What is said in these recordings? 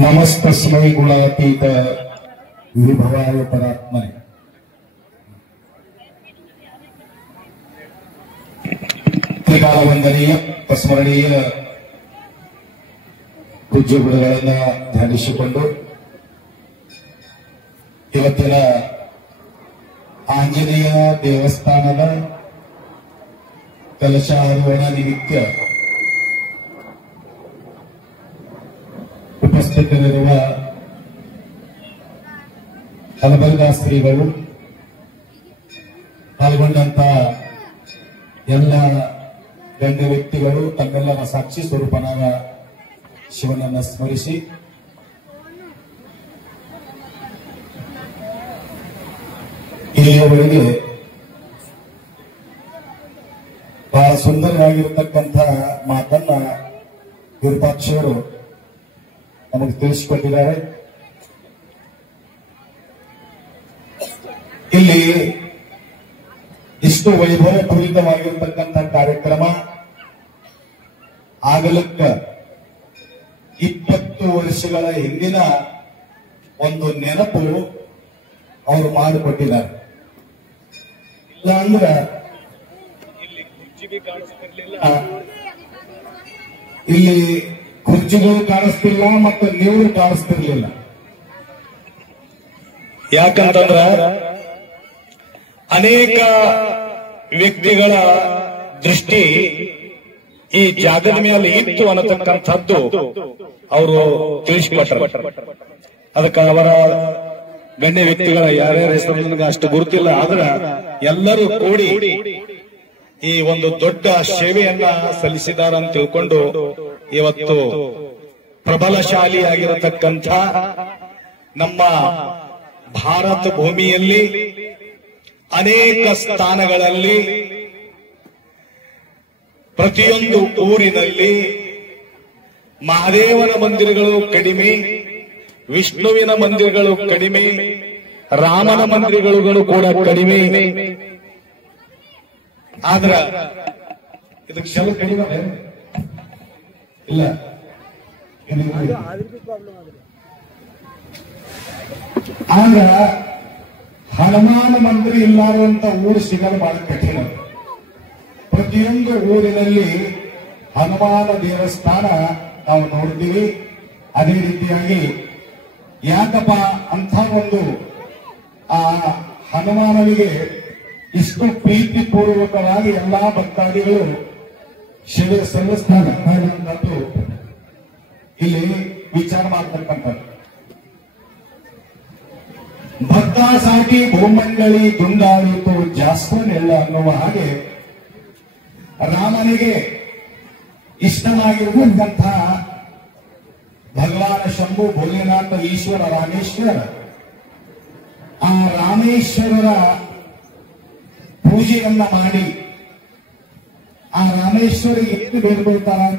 ನಮಸ್ತಸ್ಮೈ ಗುಣಾತೀತ ವಿಭವಾಯ ಪರಾತ್ಮನೆ. ತ್ರಿಕಾಲ ವಂದನೀಯ ಸ್ಮರಣೀಯ ಪೂಜ್ಯ ಗುರುಗಳನ್ನ ಧ್ಯಾನಿಸಿಕೊಂಡು ಇವತ್ತಿನ ಆಂಜನೇಯ ದೇವಸ್ಥಾನದ ಕಲಶಾರೋಹಣ ನಿಮಿತ್ತ ಉಪಸ್ಥಿತರಿರುವ ಕಲಬರ್ಗ ಶ್ರೀಗಳು ಪಾಲ್ಗೊಂಡಂತ ಎಲ್ಲ ಗಣ್ಯ ವ್ಯಕ್ತಿಗಳು ತಮ್ಮೆಲ್ಲರ ಸಾಕ್ಷಿ ಸ್ವರೂಪನಾದ ಶಿವನನ್ನ ಸ್ಮರಿಸಿ ಇಲ್ಲಿಯವರೆಗೆ ಬಹಳ ಸುಂದರವಾಗಿರತಕ್ಕಂಥ ಮಾತನ್ನ ವಿರೂಪಾಕ್ಷರು ನಮಗೆ ತಿಳಿಸಿಕೊಟ್ಟಿದ್ದಾರೆ. ಇಲ್ಲಿ ಇಷ್ಟು ವೈಭವಪೂರಿತವಾಗಿರತಕ್ಕಂಥ ಕಾರ್ಯಕ್ರಮ ಆಗಲಕ್ಕ 20 ವರ್ಷಗಳ ಹಿಂದಿನ ಒಂದು ನೆನಪು ಅವರು ಮಾಡಿಕೊಟ್ಟಿದ್ದಾರೆ. ಇಲ್ಲ ಅಂದ್ರೆ ಇಲ್ಲಿ ಕುರ್ಚಿಗಳು ಕಾಣಿಸ್ತಿಲ್ಲ ಮತ್ತು ನೀವು ಕಾಣಿಸ್ತಿರ್ಲಿಲ್ಲ. ಯಾಕಂತಂದ್ರ ಅನೇಕ ವ್ಯಕ್ತಿಗಳ ದೃಷ್ಟಿ ಈ ಜಾಗದ ಮೇಲೆ ಇತ್ತು ಅನ್ನತಕ್ಕಂಥದ್ದು ಅವರು ತಿಳಿಸಿಕೊಟ್ಟರು. ಅದಕ್ಕೆ ಅವರ ಗಣ್ಯ ವ್ಯಕ್ತಿಗಳ ಯಾರ್ಯಾರ ಹೆಸರು ನನಗೆ ಅಷ್ಟು ಗುರುತಿಲ್ಲ, ಆದ್ರೆ ಎಲ್ಲರೂ ಕೂಡಿ ಈ ಒಂದು ದೊಡ್ಡ ಸೇವೆಯನ್ನ ಸಲ್ಲಿಸಿದಾರ ಅಂತ ತಿಳ್ಕೊಂಡು ಇವತ್ತು ಪ್ರಬಲಶಾಲಿಯಾಗಿರತಕ್ಕಂಥ ನಮ್ಮ ಭಾರತ ಭೂಮಿಯಲ್ಲಿ ಅನೇಕ ಸ್ಥಾನಗಳಲ್ಲಿ ಪ್ರತಿಯೊಂದು ಊರಿನಲ್ಲಿ ಮಹಾದೇವನ ಮಂದಿರಗಳು ಕಡಿಮೆ, ವಿಷ್ಣುವಿನ ಮಂದಿರಗಳು ಕಡಿಮೆ, ರಾಮನ ಮಂದಿರಗಳು ಕೂಡ ಕಡಿಮೆ. ಆದ್ರ ಇದಕ್ಕೆ ಸ್ವಲ್ಪ ಕಡಿಮೆ ಇಲ್ಲ. ಆಗ ಹನುಮಾನ ಮಂದಿರ ಇಲ್ಲಾರುವಂತ ಊರು ಸಿಗಲು ಬಹಳ ಕಠಿಣ. ಪ್ರತಿಯೊಂದು ಊರಿನಲ್ಲಿ ಹನುಮಾನ ದೇವಸ್ಥಾನ ನಾವು ನೋಡ್ತೀವಿ. ಅದೇ ರೀತಿಯಾಗಿ ಯಾಕಪ್ಪ ಅಂತ ಒಂದು ಆ ಹನುಮಾನನಿಗೆ ಇಷ್ಟು ಪ್ರೀತಿ ಪೂರ್ವಕವಾಗಿ ಎಲ್ಲಾ ಭಕ್ತಾದಿಗಳು ಸೇವೆ ಸಲ್ಲಿಸ್ತಾರೆ ಅನ್ನೋದು ಇಲ್ಲಿ ವಿಚಾರ ಮಾಡತಕ್ಕಂಥದ್ದು. ಭಕ್ತಾಸಾಟಿ ಭೂಮಂಡಳಿ ದುಂಡಾಡಿತು ಜಾಸ್ವನೆಲ್ಲ ಅನ್ನುವ ಹಾಗೆ ರಾಮನಿಗೆ ಇಷ್ಟವಾಗಿರುವಂತಹ ಭಗವಾನ ಶಂಭು ಭೋಲೆನಾಥ ಈಶ್ವರ ರಾಮೇಶ್ವರ, ಆ ರಾಮೇಶ್ವರರ ಪೂಜೆಯನ್ನ ಮಾಡಿ ಆ ರಾಮೇಶ್ವರಿಗೆ ಎಷ್ಟು ಬೇಡ್ಕೊಳ್ತಾರ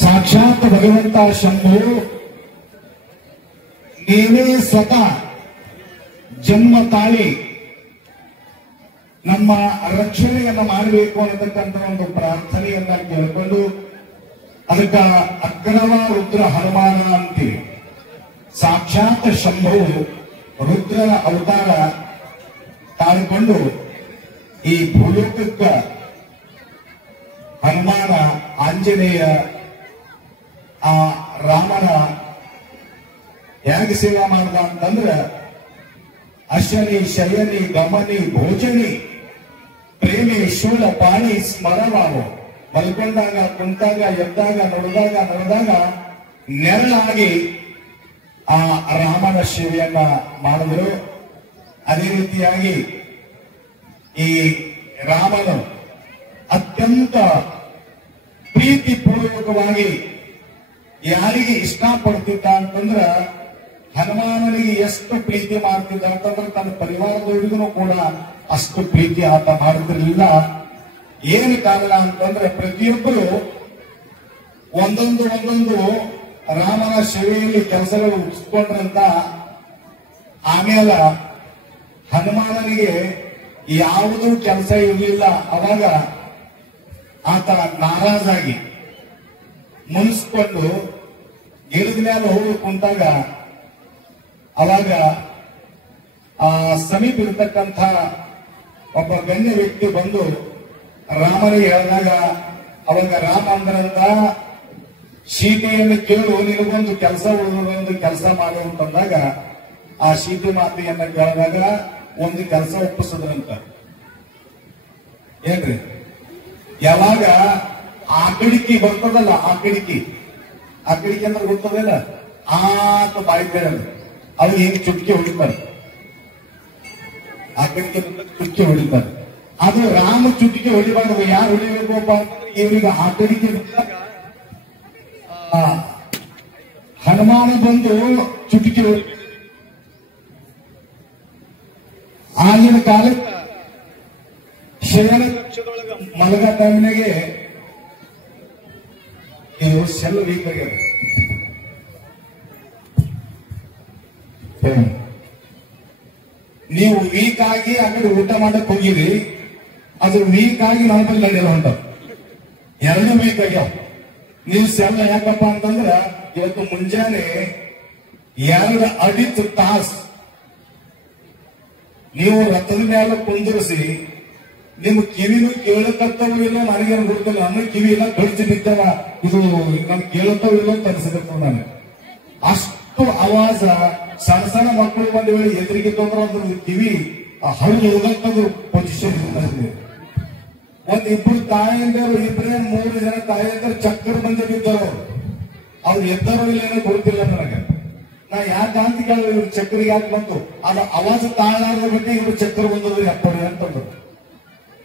ಸಾಕ್ಷಾತ್ ಭಗವಂತ ಶಂಭು ನೀವೇ ಸ್ವತಃ ಜನ್ಮ ತಾಳಿ ನಮ್ಮ ರಕ್ಷಣೆಯನ್ನ ಮಾಡಬೇಕು ಅನ್ನತಕ್ಕಂಥ ಒಂದು ಪ್ರಾರ್ಥನೆಯನ್ನ ಕೇಳಿಕೊಂಡು ಅದಕ್ಕ ಅಗ್ರವ ರುದ್ರ ಹನುಮಾನ ಅಂತೀವಿ. ಸಾಕ್ಷಾತ್ ಶಂಭು ರುದ್ರನ ಅವತಾರ ತಾಳಿಕೊಂಡು ಈ ಭೂಲೋಕಕ್ಕ ಹನುಮಾನ ಆಂಜನೇಯ ಆ ರಾಮನ ಹೇಗೆ ಸೇವಾ ಮಾಡ್ದ ಅಂತಂದ್ರ ಅಶನಿ ಶಯನಿ ಗಮನಿ ಭೋಜನಿ ಪ್ರೇಮಿ ಶೂಲ ಪಾಣಿ ಸ್ಮರವಾವು. ಮಲ್ಕೊಂಡಾಗ ಕುಂತಾಗ ಎದ್ದಾಗ ನಡೆದಾಗ ನೆರಳಾಗಿ ಆ ರಾಮನ ಸೇವೆಯನ್ನ ಮಾಡಿದ್ರು. ಅದೇ ರೀತಿಯಾಗಿ ಈ ರಾಮನು ಅತ್ಯಂತ ಪ್ರೀತಿ ಪೂರ್ವಕವಾಗಿ ಯಾರಿಗೆ ಇಷ್ಟಪಡ್ತಿದ್ದ ಅಂತಂದ್ರ ಹನುಮಾನನಿಗೆ ಎಷ್ಟು ಪ್ರೀತಿ ಮಾಡ್ತಿದ್ದ ಅಂತಂದ್ರೆ ತನ್ನ ಪರಿವಾರದವರಿಗೂ ಕೂಡ ಅಷ್ಟು ಪ್ರೀತಿ ಆತ ಮಾಡುತ್ತಿರಲಿಲ್ಲ. ಏನು ಕಾರಣ ಅಂತಂದ್ರೆ ಪ್ರತಿಯೊಬ್ಬರು ಒಂದೊಂದು ರಾಮನ ಸೇವೆಯಲ್ಲಿ ಕೆಲಸಗಳು ಉಳಿಸ್ಕೊಂಡ್ರಂತ ಆಮೇಲೆ ಹನುಮಾನನಿಗೆ ಯಾವುದೂ ಕೆಲಸ ಇರಲಿಲ್ಲ. ಅವಾಗ ಆತ ನಾರಾಜಾಗಿ ಮುನಿಸ್ಕೊಂಡು ಗಿಡದ ಮೇಲೆ ಹೋಗಿ ಕುಂತಾಗ ಅವಾಗ ಆ ಸಮೀಪ ಇರತಕ್ಕಂಥ ಒಬ್ಬ ಗಣ್ಯ ವ್ಯಕ್ತಿ ಬಂದು ರಾಮನಿಗೆ ಹೇಳಿದಾಗ ಅವಾಗ ರಾಮ ಅಂದ್ರಂತ ಸೀತೆಯನ್ನು ಕೇಳು ನಿನಗೊಂದು ಕೆಲಸ ಉಳಿದೊಂದು ಕೆಲಸ ಮಾಡು ಅಂತಂದಾಗ ಆ ಸೀತೆ ಮಾತೆಯನ್ನ ಕೇಳಿದಾಗ ಒಂದು ಕೆಲಸ ಒಪ್ಪಿಸಿದ್ರಂತ. ಏನ್ರಿ? ಯಾವಾಗ ಆಕಡಿಕೆ ಬರ್ತದಲ್ಲ, ಆಕಡಿಕೆ ಅಂದ್ರೆ ಗೊತ್ತದಲ್ಲ, ಆತ ಬಾಯಿ ಕೇಳಲ್ಲ ಅವ್ರು ಹಿಂಗೆ ಚುಟ್ಕಿ ಹೊಡಿತಾರೆ, ಆಕಡಿಕೆ ಚುಟ್ಕಿ ಹೊಡಿತಾರೆ. ಅದು ರಾಮ ಚುಟ್ಕಿ ಹೊಡಿಬಾರ್ದು. ಯಾರು ಹೊಡಿಬೇಕಪ್ಪ ಅಂತಂದ್ರೆ ಇವ್ರಿಗೆ ಆಕಡಿಕೆ ಹನುಮಾನ ಬಂದು ಚುಟುಕಿ ಹೊಡಿ. ಆಗಿನ ಕಾಲಕ್ಕೆ ಶಯನ ಕಕ್ಷದೊಳಗ ಮಲಗ ಟೈಮ್ನಾಗೆ ಇದು ಸೆಲ್ ವೀಕ್ ಆಗ್ಯದ. ನೀವು ವೀಕ್ ಆಗಿ ಆ ಕಡೆ ಊಟ ಮಾಡಕ್ ಹೋಗಿರಿ, ಅದು ವೀಕ್ ಆಗಿ ನಮ್ಮ ಬಳಿ ನಡೆಯಲ್ಲ ಹೊಂಟ, ಎರಡು ವೀಕ್ ಆಗ್ಯಾವ. ನೀವು ಸೆಲ್ ಯಾಕಪ್ಪ ಅಂತಂದ್ರ ಇವತ್ತು ಮುಂಜಾನೆ 2 ಅಡಿತ ತಾಸು ನೀವು ರಥದ ಮೇಲೆ ಕುಂದಿರಿಸಿ ನಿಮ್ಮ ಕಿವಿನೂ ಕೇಳಕತ್ತವೂ ಇಲ್ಲ, ನನಗೇನು ಗೊತ್ತಿಲ್ಲ, ನನ್ನ ಕಿವಿ ಇಲ್ಲ ಗಡ್ಜಿ ಬಿದ್ದವ, ಇದು ನನ್ ಕೇಳುತ್ತವೂ ಇಲ್ಲ ಅಂತ ಅನಿಸಿದಪ್ಪ ನಾನು. ಅಷ್ಟು ಆವಾಜ, ಸಣ್ಣ ಸಣ್ಣ ಮಕ್ಕಳು ಬಂದ ವೇಳೆ ಎದುರಿಗೆ ತೊಂದ್ರೆ ಅದ್ರ ಕಿವಿ ಹರಿದು ಹೋಗಂತದ್ದು ಪೊಸಿಷನ್ ಇರ್ತದೆ. ಒಂದಿಬ್ರು ತಾಯಂದಿರು, 2-3 ಜನ ತಾಯಂದಿರು ಚಕ್ಕರ್ ಬಂದು ಬಿದ್ದರು. ಅವ್ರು ಎದ್ದಾರೋ ಇಲ್ಲ ಏನೋ ಗೊತ್ತಿಲ್ಲ ನನಗೆ. ನಾ ಯಾಕೆ ಅಂತ ಕೇಳಿದ್ರೆ ಇವ್ರು ಚಕ್ಕರಿಗೆ ಯಾಕೆ ಬಂತು, ಅದು ಅವಾಜ ತಾಳಾದ ಬಿಟ್ಟು ಇವ್ರು ಚಕ್ಕರ್ ಬಂದದ್ರು ಎಪ್ಪಡಿ ಅಂತಂದ್ರು.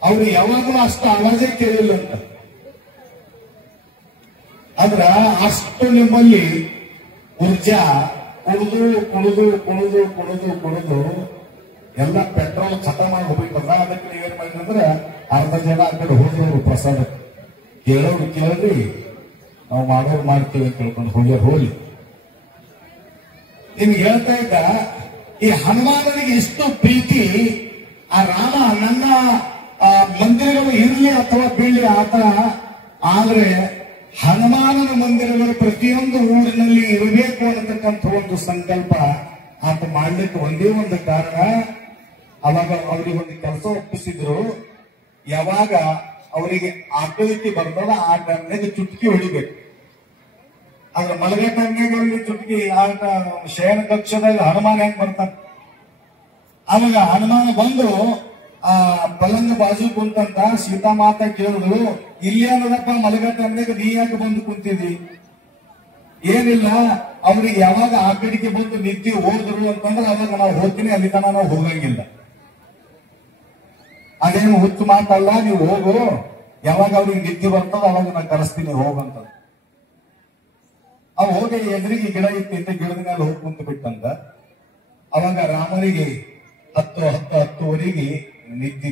ಅವ್ರು ಯಾವಾಗಲೂ ಅಷ್ಟು ಅವಾಜೇ ಕೇಳಿಲ್ಲ ಅಂತ. ಅಂದ್ರ ಅಷ್ಟು ನಿಮ್ಮಲ್ಲಿ ಊರ್ಜಾ ಕುಡಿದು ಕುಡಿದು ಕುಡಿದು ಕುಡಿದು ಕುಡಿದು ಎಲ್ಲ ಪೆಟ್ರೋಲ್ ಖತಮ್ ಮಾಡಿ ಹೋಗ್ಬೇಕಲ್ಲ. ಅದಕ್ಕೆ ನೀವೇನ್ ಮಾಡಿದ್ರೆ ಅರ್ಧ ಜನ ಆ ಕಡೆ ಹೋದವರು ಪ್ರಸಾದ ಕೇಳೋರು ಕೇಳ್ರಿ, ನಾವು ಮಾಡೋರು ಮಾಡ್ತೀವಿ ಅಂತ ತಿಳ್ಕೊಂಡು ಹೋಗ್ಯಾರ ಹೋಗ್ಲಿ. ನಿಮ್ಗೆ ಹೇಳ್ತಾ ಇದ್ದ ಈ ಹನುಮಾನನಿಗೆ ಎಷ್ಟು ಪ್ರೀತಿ, ಆ ರಾಮ ನನ್ನ ಮಂದಿರಗಳು ಇರಲಿ ಅಥವಾ ಬೀಳಲಿ ಆತ, ಆದ್ರೆ ಹನುಮಾನನ ಮಂದಿರಗಳು ಪ್ರತಿಯೊಂದು ಊರಿನಲ್ಲಿ ಇರಬೇಕು ಅನ್ನತಕ್ಕಂಥ ಒಂದು ಸಂಕಲ್ಪ ಆತ ಮಾಡ್ಲಿಕ್ಕೆ ಒಂದೇ ಒಂದು ಕಾರಣ. ಅವಾಗ ಅವರಿಗೆ ಒಂದು ಕೆಲಸ ಒಪ್ಪಿಸಿದ್ರು. ಯಾವಾಗ ಅವರಿಗೆ ಆಕಳಿಕೆ ಬರ್ತದ ಆ ಟೈಮ್ನಾಗ ಚುಟ್ಕಿ ಹೊಡಿಬೇಕು. ಆದ್ರೆ ಮಲಗೇ ಟೈಮ್ನಾಗ ಅವರಿಗೆ ಚುಟ್ಕಿ ಶಯನ ಕಕ್ಷದಲ್ಲಿ ಹನುಮಾನ ಹೆಂಗ್ ಬರ್ತಾನೆ. ಅವಾಗ ಹನುಮಾನ ಬಂದು ಆ ಪಲಂಗ ಬಾಜು ಕುಂತಂತ ಸೀತಾಮಾತಾ ಕೇಳಿದ್ರು, ಇಲ್ಲಿ ಅನ್ನೋದಪ್ಪ ಮಲಗ ಟೈಮ್ನಾಗ ನೀ ಯಾಕೆ ಬಂದು ಕುಂತಿದ್ದಿ? ಏನಿಲ್ಲ, ಅವ್ರಿಗೆ ಯಾವಾಗ ಆ ಕಡೆಗೆ ಬಂದು ನಿದ್ದೆ ಹೋದ್ರು ಅಂತಂದ್ರೆ ಅವಾಗ ನಾವು ಹೋಗ್ತೀನಿ, ಅಲ್ಲಿ ತನ ನಾವು ಹೋಗಂಗಿಲ್ಲ. ಅದೇನು ಹುಚ್ಚು ಮಾತಲ್ಲ, ನೀವು ಹೋಗು, ಯಾವಾಗ ಅವ್ರಿಗೆ ನಿದ್ದೆ ಬರ್ತದ ಅವಾಗ ನಾನು ಕರೆಸ್ತೀನಿ ಹೋಗಂತ. ಅವ್ ಹೋಗಿ ಎದುರಿಗೆ ಗಿಡ ಇತ್ತಿಂತ ಗಿಡದ ಮೇಲೆ ಹೋಗಿ ಕುಂತು ಬಿಟ್ಟಂತ. ಅವಾಗ ರಾಮನಿಗೆ 10:10:10ವರೆಗೆ ನಿದ್ದೆ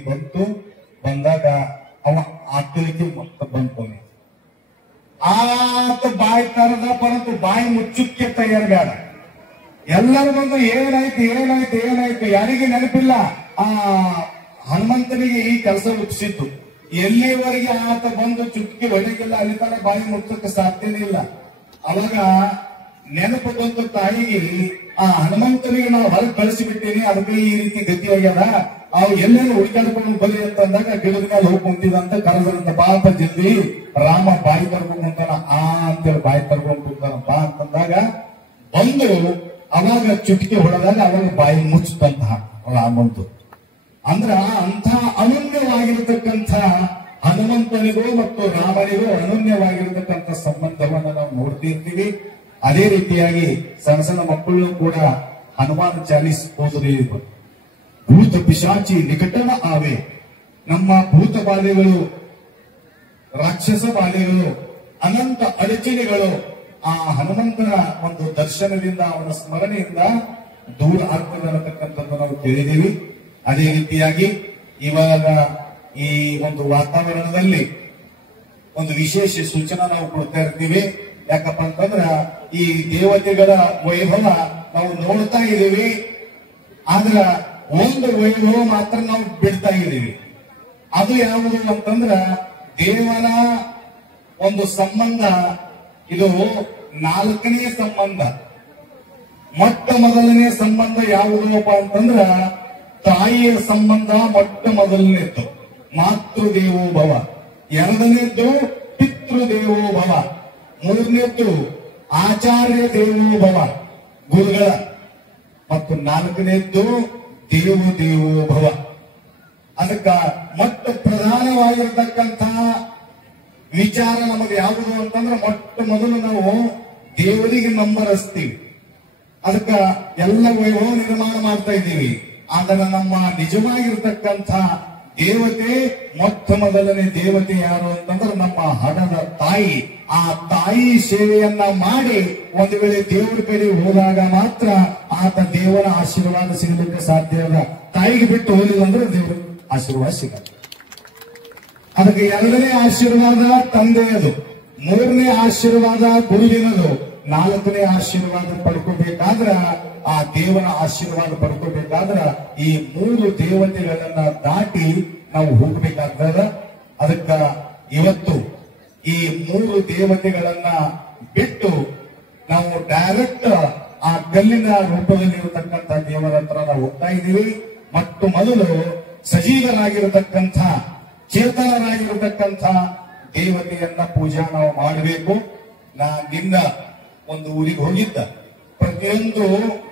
ಬಂದಾಗ ಅವ ಆಕಳಿಕೆ ಬಂತು. ಆತ ಬಾಯಿ ತರದ ಪರಂತು ಬಾಯಿ ಮುಚ್ಚುಕ್ಕೆ ತಯಾರು ಬೇಡ. ಎಲ್ಲರೂ ಬಂದು ಏನಾಯ್ತು ಏನಾಯ್ತು ಏನಾಯ್ತು, ಯಾರಿಗೆ ನೆನಪಿಲ್ಲ. ಆ ಹನುಮಂತನಿಗೆ ಈ ಕೆಲಸ ಮುಗಿಸಿದ್ದು. ಎಲ್ಲಿವರೆಗೆ ಆತ ಬಂದು ಚುಟ್ಕಿ ಹೊಡೆಗಿಲ್ಲ, ಅಲ್ಲಿ ತನ ಬಾಯಿ ಮುಚ್ಚಕ್ಕೆ ಸಾಧ್ಯನೇ ಇಲ್ಲ. ಅವಾಗ ನೆನಪು ಬಂದು ತಾಯಿಗೆ, ಆ ಹನುಮಂತನಿಗೆ ನಾವು ಹೊರಗೆ ಕಳಿಸಿಬಿಟ್ಟೇನೆ, ಅದಕ್ಕೆ ಈ ರೀತಿ ಗತಿ ಆಗ್ಯದ, ಅವು ಎಲ್ಲೆಲ್ಲ ಹುಡುಕಾಡ್ಕೊಂಡು ಬಲಿ ಅಂತಂದಾಗ ಗಿಡದ ಮೇಲೆ ಹೋಗಿ ಕುಂತಿದಂತ ಕರೆದ್ರಂತ. ಪಾಪ ಜಲ್ದಿ ರಾಮ ಬಾಯಿ ತರ್ಕೊಂಡು ಕುಂತಾನ, ಅಂತೇಳಿ ಬಾಯಿ ತರ್ಕೊಂಡು ಕುಂತಾನ ಬಾ ಅಂತಂದಾಗ ಬಂದು ಅವಾಗ ಚುಟ್ಕಿ ಹೊಡೆದಾಗ ಅವಾಗ ಬಾಯಿ ಮುಚ್ಚದಂತ ರಾಮಂತು. ಅಂದ್ರ ಅಂಥ ಅನನ್ಯವಾಗಿರತಕ್ಕಂಥ ಹನುಮಂತನಿಗೂ ಮತ್ತು ರಾಮನಿಗೂ ಅನನ್ಯವಾಗಿರತಕ್ಕಂಥ ಸಂಬಂಧವನ್ನು ನಾವು ನೋಡ್ತಿರ್ತೀವಿ. ಅದೇ ರೀತಿಯಾಗಿ ಸಣ್ಣ ಸಣ್ಣ ಮಕ್ಕಳು ಕೂಡ ಹನುಮಾನ್ ಚಾಲೀಸ್ ಓದುದೇ. ಭೂತ ಪಿಶಾಚಿ ನಿಕಟನ ಆವೆ, ನಮ್ಮ ಭೂತ ಬಾಧೆಗಳು, ರಾಕ್ಷಸ ಬಾಧೆಗಳು, ಅನಂತ ಅಡಚಣೆಗಳು ಆ ಹನುಮಂತನ ಒಂದು ದರ್ಶನದಿಂದ, ಅವನ ಸ್ಮರಣೆಯಿಂದ ದೂರ ಆಗ್ತದೆ ಅನ್ನತಕ್ಕಂಥದ್ದು ನಾವು ಕೇಳಿದ್ದೀವಿ. ಅದೇ ರೀತಿಯಾಗಿ ಇವಾಗ ಈ ಒಂದು ವಾತಾವರಣದಲ್ಲಿ ಒಂದು ವಿಶೇಷ ಸೂಚನೆ ನಾವು ಕೊಡ್ತಾ ಇರ್ತೀವಿ. ಯಾಕಪ್ಪ ಅಂತಂದ್ರ ಈ ದೇವತೆಗಳ ವೈಭವ ನಾವು ನೋಡ್ತಾ ಇದ್ದೀವಿ, ಆದ್ರ ಒಂದು ವೈಭವ ಮಾತ್ರ ನಾವು ಬಿಡ್ತಾ ಇದ್ದೀವಿ. ಅದು ಯಾವುದು ಅಂತಂದ್ರ ದೇವರ ಒಂದು ಸಂಬಂಧ ಇದು 4ನೇ ಸಂಬಂಧ. ಮೊಟ್ಟ ಮೊದಲನೇ ಸಂಬಂಧ ಯಾವುದಪ್ಪ ಅಂತಂದ್ರ ತಾಯಿಯ ಸಂಬಂಧ ಮೊಟ್ಟ ಮೊದಲನೇದ್ದು ಮಾತೃದೇವೋ ಭವ, 2ನೇದ್ದು ಪಿತೃದೇವೋ ಭವ, 3ನೇದ್ದು ಆಚಾರ್ಯ ದೇವೋ ಭವ ಗುರುಗಳ, ಮತ್ತು 4ನೇದ್ದು ದೇವೋ ಭವ. ಅದಕ್ಕ ಮೊಟ್ಟ ಪ್ರಧಾನವಾಗಿರ್ತಕ್ಕಂತಹ ವಿಚಾರ ನಮಗೆ ಯಾವುದು ಅಂತಂದ್ರೆ ಮೊಟ್ಟ ಮೊದಲು ನಾವು ದೇವರಿಗೆ ನಂಬರಸ್ತೀವಿ. ಅದಕ್ಕ ಎಲ್ಲ ವೈಭವ ನಿರ್ಮಾಣ ಮಾಡ್ತಾ ಇದ್ದೀವಿ. ಆದರೆ ನಮ್ಮ ನಿಜವಾಗಿರ್ತಕ್ಕಂಥ ದೇವತೆ, ಮೊಟ್ಟ ಮೊದಲನೇ ದೇವತೆ ಯಾರು ಅಂತಂದ್ರೆ ನಮ್ಮ ಹಣದ ತಾಯಿ. ಆ ತಾಯಿ ಸೇವೆಯನ್ನ ಮಾಡಿ ಒಂದು ವೇಳೆ ದೇವರ ಕಡೆ ಹೋದಾಗ ಮಾತ್ರ ಆತ ದೇವರ ಆಶೀರ್ವಾದ ಸಿಗಲಿಕ್ಕೆ ಸಾಧ್ಯ ಇಲ್ಲ. ತಾಯಿಗೆ ಬಿಟ್ಟು ಹೋಲಿಲ್ಲ ಅಂದ್ರೆ ದೇವರ ಆಶೀರ್ವಾದ ಸಿಗಲ್ಲ. ಅದಕ್ಕೆ 2ನೇ ಆಶೀರ್ವಾದ ತಂದೆಯದು, 3ನೇ ಆಶೀರ್ವಾದ ಗುರುವಿನದು, 4ನೇ ಆಶೀರ್ವಾದ ಪಡ್ಕೋಬೇಕಾದ್ರ ಆ ದೇವರ ಆಶೀರ್ವಾದ ಪಡ್ಕೋಬೇಕಾದ್ರ ಈ 3 ದೇವತೆಗಳನ್ನ ದಾಟಿ ನಾವು ಹೋಗ್ಬೇಕಾಗ್ತದ. ಅದಕ್ಕ ಇವತ್ತು ಈ 3 ದೇವತೆಗಳನ್ನ ಬಿಟ್ಟು ನಾವು ಡೈರೆಕ್ಟ್ ಆ ಕಲ್ಲಿನ ರೂಪದಲ್ಲಿ ಇರತಕ್ಕಂಥ ದೇವರ ಹತ್ರ ನಾವು ಹೋಗ್ತಾ ಇದ್ದೀವಿ. ಮತ್ತು ಮೊದಲು ಸಜೀವರಾಗಿರತಕ್ಕಂಥ ಚೇತನರಾಗಿರತಕ್ಕಂಥ ದೇವತೆಯನ್ನ ಪೂಜಾ ನಾವು ಮಾಡಬೇಕು. ನಿನ್ನ ಒಂದು ಊರಿಗೆ ಹೋಗಿದ್ದ, ಪ್ರತಿಯೊಂದು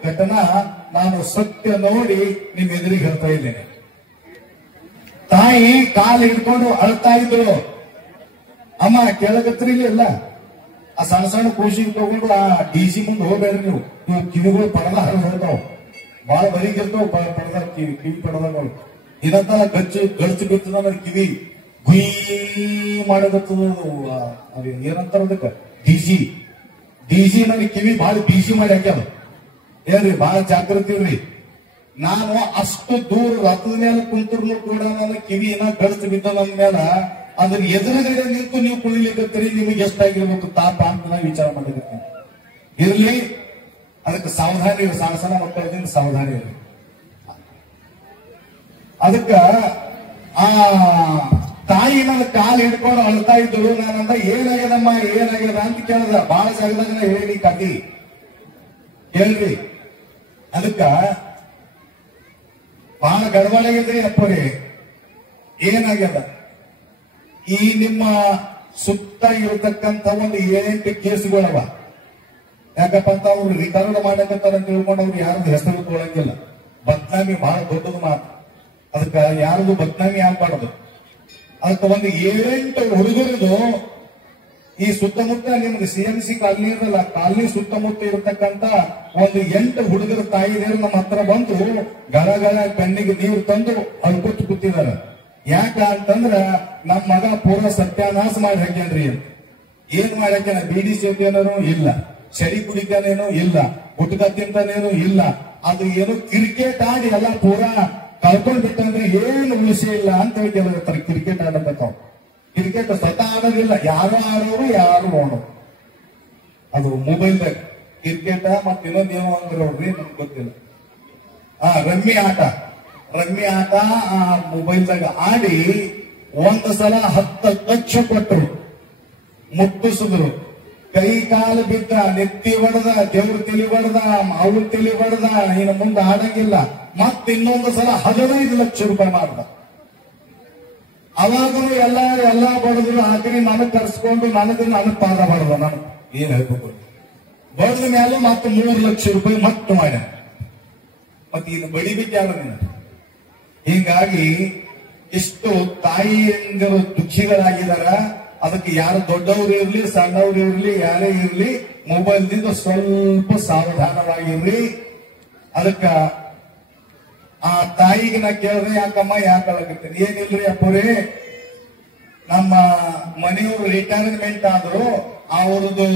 ಘಟನಾ ನಾನು ಸತ್ಯ ನೋಡಿ ನಿಮ್ ಎದುರಿಗೆ ಹೇಳ್ತಾ ಇದ್ದೇನೆ. ತಾಯಿ ಕಾಲು ಹಿಡ್ಕೊಂಡು ಅಳ್ತಾ ಇದ್ರು. ಅಮ್ಮ ಕೆಳಗತ್ರಿ ಇಲ್ಲ, ಆ ಸಣ್ಣ ಸಣ್ಣ ಕೂಸಿಗೆ ತಗೊಂಡು ಆ ಡಿಸಿ ಮುಂದೆ ಹೋಗ್ಬೇಡ್ರಿ ನೀವು ಕಿವಿಗಳು ಪಡದ ಹರಿದು ಹೋಗ್ತಾವ, ಬಹಳ ಬರೀಗಿರ್ತಾವ ಪಡದ ಕಿವಿ ಪಡದಗಳು. ಇದಂತ ಗಡ್ಚು ಬಿತ್ತದ ಕಿವಿ ಗುಯ್ ಮಾಡಕತ್ತದ. ಏನಂತಾರ ಅದಕ್ಕ ಡಿಸಿ ನನಗೆ ಕಿವಿ ಬಹಳ ಬಿಸಿ ಮಾಡಿ ಹಾಕ್ಯಾವ. ಏನ್ರಿ ಬಹಳ ಜಾಗೃತಿ ಇರ್ರಿ. ನಾನು ಅಷ್ಟು ದೂರ ರಥದ ಮೇಲೆ ಕುಂತರ್ನು ಕೂಡ ನನ್ನ ಕಿವಿ ಏನ ಗಡ್ಚು ಬಿದ್ದದ ಅಂದ್ಮೇಲೆ ಅದನ್ನ ಎದುರುಗಡೆ ನಿಂತು ನೀವು ಕುಣಿಲಿಕ್ಕತ್ತೀರಿ, ನಿಮಗೆ ಎಷ್ಟಾಗಿರ್ಬೇಕು ತಾಪ ಅಂತ ನಾನು ವಿಚಾರ ಮಾಡಿರ್ತೀನಿ. ಇರ್ಲಿ, ಅದಕ್ಕೆ ಸಾವಧಾನಿ ಇರಿ, ಸಣ್ಣ ಸಣ್ಣ ಮಕ್ಕಳಿಂದ ಸಾವಧಾನಿ ಇರಿ. ಅದಕ್ಕ ಆ ತಾಯಿ ನನ್ನ ಕಾಲು ಹಿಡ್ಕೊಂಡು ಅಳ್ತಾ ಇದ್ರು. ನಾನಂದ ಏನಾಗ್ಯದಮ್ಮ ಏನಾಗ್ಯದ ಅಂತ ಕೇಳ್ದ. ಬಹಳ ಜಾಗದಾಗ ಹೇಳಿ ಕತಿ ಹೇಳ್ರಿ. ಅದಕ್ಕ ಬಹಳ ಗಡಬಡಾಗಿದ್ರಿ ಅಪ್ಪರಿ. ಏನಾಗ್ಯದ, ಈ ನಿಮ್ಮ ಸುತ್ತ ಇರತಕ್ಕಂಥ ಒಂದು 7-8 ಕೇಸುಗಳವ. ಯಾಕಪ್ಪ ಅಂತ ಅವ್ರು ರಿಕಾರ್ಡ್ ಮಾಡಕತ್ತಾರ ಅಂತ ತಿಳ್ಕೊಂಡು ಅವ್ರು ಯಾರದು ಹೆಸರು ತೊಗೊಳಂಗಿಲ್ಲ. ಬದ್ನಾಮಿ ಬಹಳ ದೊಡ್ಡದು ಮಾತು. ಅದಕ್ಕ ಯಾರದು ಬದ್ನಾಮಿ ಆಗ್ಬಾರ್ದು. ಅದಕ್ಕೆ ಒಂದು 7-8 ಹುಡುಗರದು ಈ ಸುತ್ತಮುತ್ತ ನಿಮ್ಗೆ CMC ಕಾಲನಿ ಇರಲ್ಲ, ಕಾಲನಿ ಸುತ್ತಮುತ್ತ ಇರತಕ್ಕಂತ ಒಂದು 8 ಹುಡುಗರ ತಾಯಿದೇರು ನಮ್ಮ ಹತ್ರ ಬಂದು ಗಳ ಕಣ್ಣಿಗೆ ನೀರು ತಂದು ಅಳ್ಕೊಟ್ಟು ಕೂತಿದಾರ. ಯಾಕ ಅಂತಂದ್ರ ನಮ್ಮ ಮಗ ಪೂರ ಸತ್ಯಾನಾಶ ಮಾಡಿ ಹಾಕ್ಯಾನ್ರಿ ಅಂತ. ಏನ್ ಮಾಡಿ ಹಾಕ್ಯಾನ? ಬೀಡಿ ಸೇತೇನೂ ಇಲ್ಲ, ಚಳಿ ಕುಡಿತಾನೇನೋ ಇಲ್ಲ, ಗುಟ್ಕ ತಿಂತಾನೇನೋ ಇಲ್ಲ. ಅದು ಏನು ಕ್ರಿಕೆಟ್ ಆಡಿ ಎಲ್ಲ ಪೂರಾ ಕಳ್ಕೊಂಡ್ ಬಿಟ್ಟಂದ್ರೆ ಏನು ವಿಷಯ ಇಲ್ಲ ಅಂತ ಹೇಳ್ತಾರೆ. ಕ್ರಿಕೆಟ್ ಆಡಬೇಕಾವ್, ಕ್ರಿಕೆಟ್ ಸ್ವತಃ ಆಡೋದಿಲ್ಲ, ಯಾರು ಆಡೋರು ಯಾರು ನೋಡೋರು. ಅದು ಮೊಬೈಲ್ದಾಗ ಕ್ರಿಕೆಟ್ ಮತ್ತೆ ಇನ್ನೊಂದೇನೋ ಅಂದ್ರೆ ನೋಡ್ರಿ, ನಮ್ಗೆ ಗೊತ್ತಿಲ್ಲ. ರಮ್ಮಿ ಆಟ ಆ ಮೊಬೈಲ್ದಾಗ ಆಡಿ ಒಂದು ಸಲ 10 ಲಕ್ಷ ಕೊಟ್ಟರು, ಮುಟ್ಟಿಸಿದ್ರು. ಕೈ ಕಾಲು ಬಿದ್ದ, ನೆತ್ತಿ ಹೊಡೆದ, ದೇವ್ರ ತಲೆ ಹೊಡೆದ, ಅವ್ರ ತಲೆ ಹೊಡೆದ, ಇನ್ನು ಮುಂದೆ ಆಡಂಗಿಲ್ಲ. ಮತ್ತೆ ಇನ್ನೊಂದು ಸಲ 15 ಲಕ್ಷ ರೂಪಾಯಿ ಮಾಡ್ದ. ಅವಾಗೂ ಎಲ್ಲ ಬಡದ್ರು ಹಾಕಿ ನನಗ್ ಕರ್ಸ್ಕೊಂಡು ನನ್ನ ಪಾದ ಬಡದ. ನಾನು ಏನ್ ಹೇಳ್ಬೇಕು, ಬಡದ ಮೇಲೆ ಮತ್ತೆ 3 ಲಕ್ಷ ರೂಪಾಯಿ ಮತ್ತೆ ಮಾಡ್ಯ. ಮತ್ತೆ ಇನ್ನು ಬಡಿಬೇಕು ಯಾರು ನೀನು? ಹೀಗಾಗಿ ಇಷ್ಟು ತಾಯಿಯಂದಿರು ದುಃಖಿಗಳಾಗಿದಾರ. ಅದಕ್ಕೆ ಯಾರು ದೊಡ್ಡವರು ಇರ್ಲಿ ಸಣ್ಣವರು ಇರ್ಲಿ ಯಾರೇ ಇರ್ಲಿ ಮೊಬೈಲ್ದಿಂದ ಸ್ವಲ್ಪ ಸಾವಧಾನವಾಗಿರ್ಲಿ. ಅದಕ್ಕ ಆ ತಾಯಿಗೆ ನಾ ಕೇಳಿದ್ರೆ ಯಾಕಮ್ಮ ಯಾಕಲಾಗತ್ತೇನೆ? ಏನಿಲ್ರಿ ಅಪ್ಪರೇ, ನಮ್ಮ ಮನೆಯವರು ರಿಟೈರ್ಮೆಂಟ್ ಆದ್ರು, ಅವ್ರದ್ದು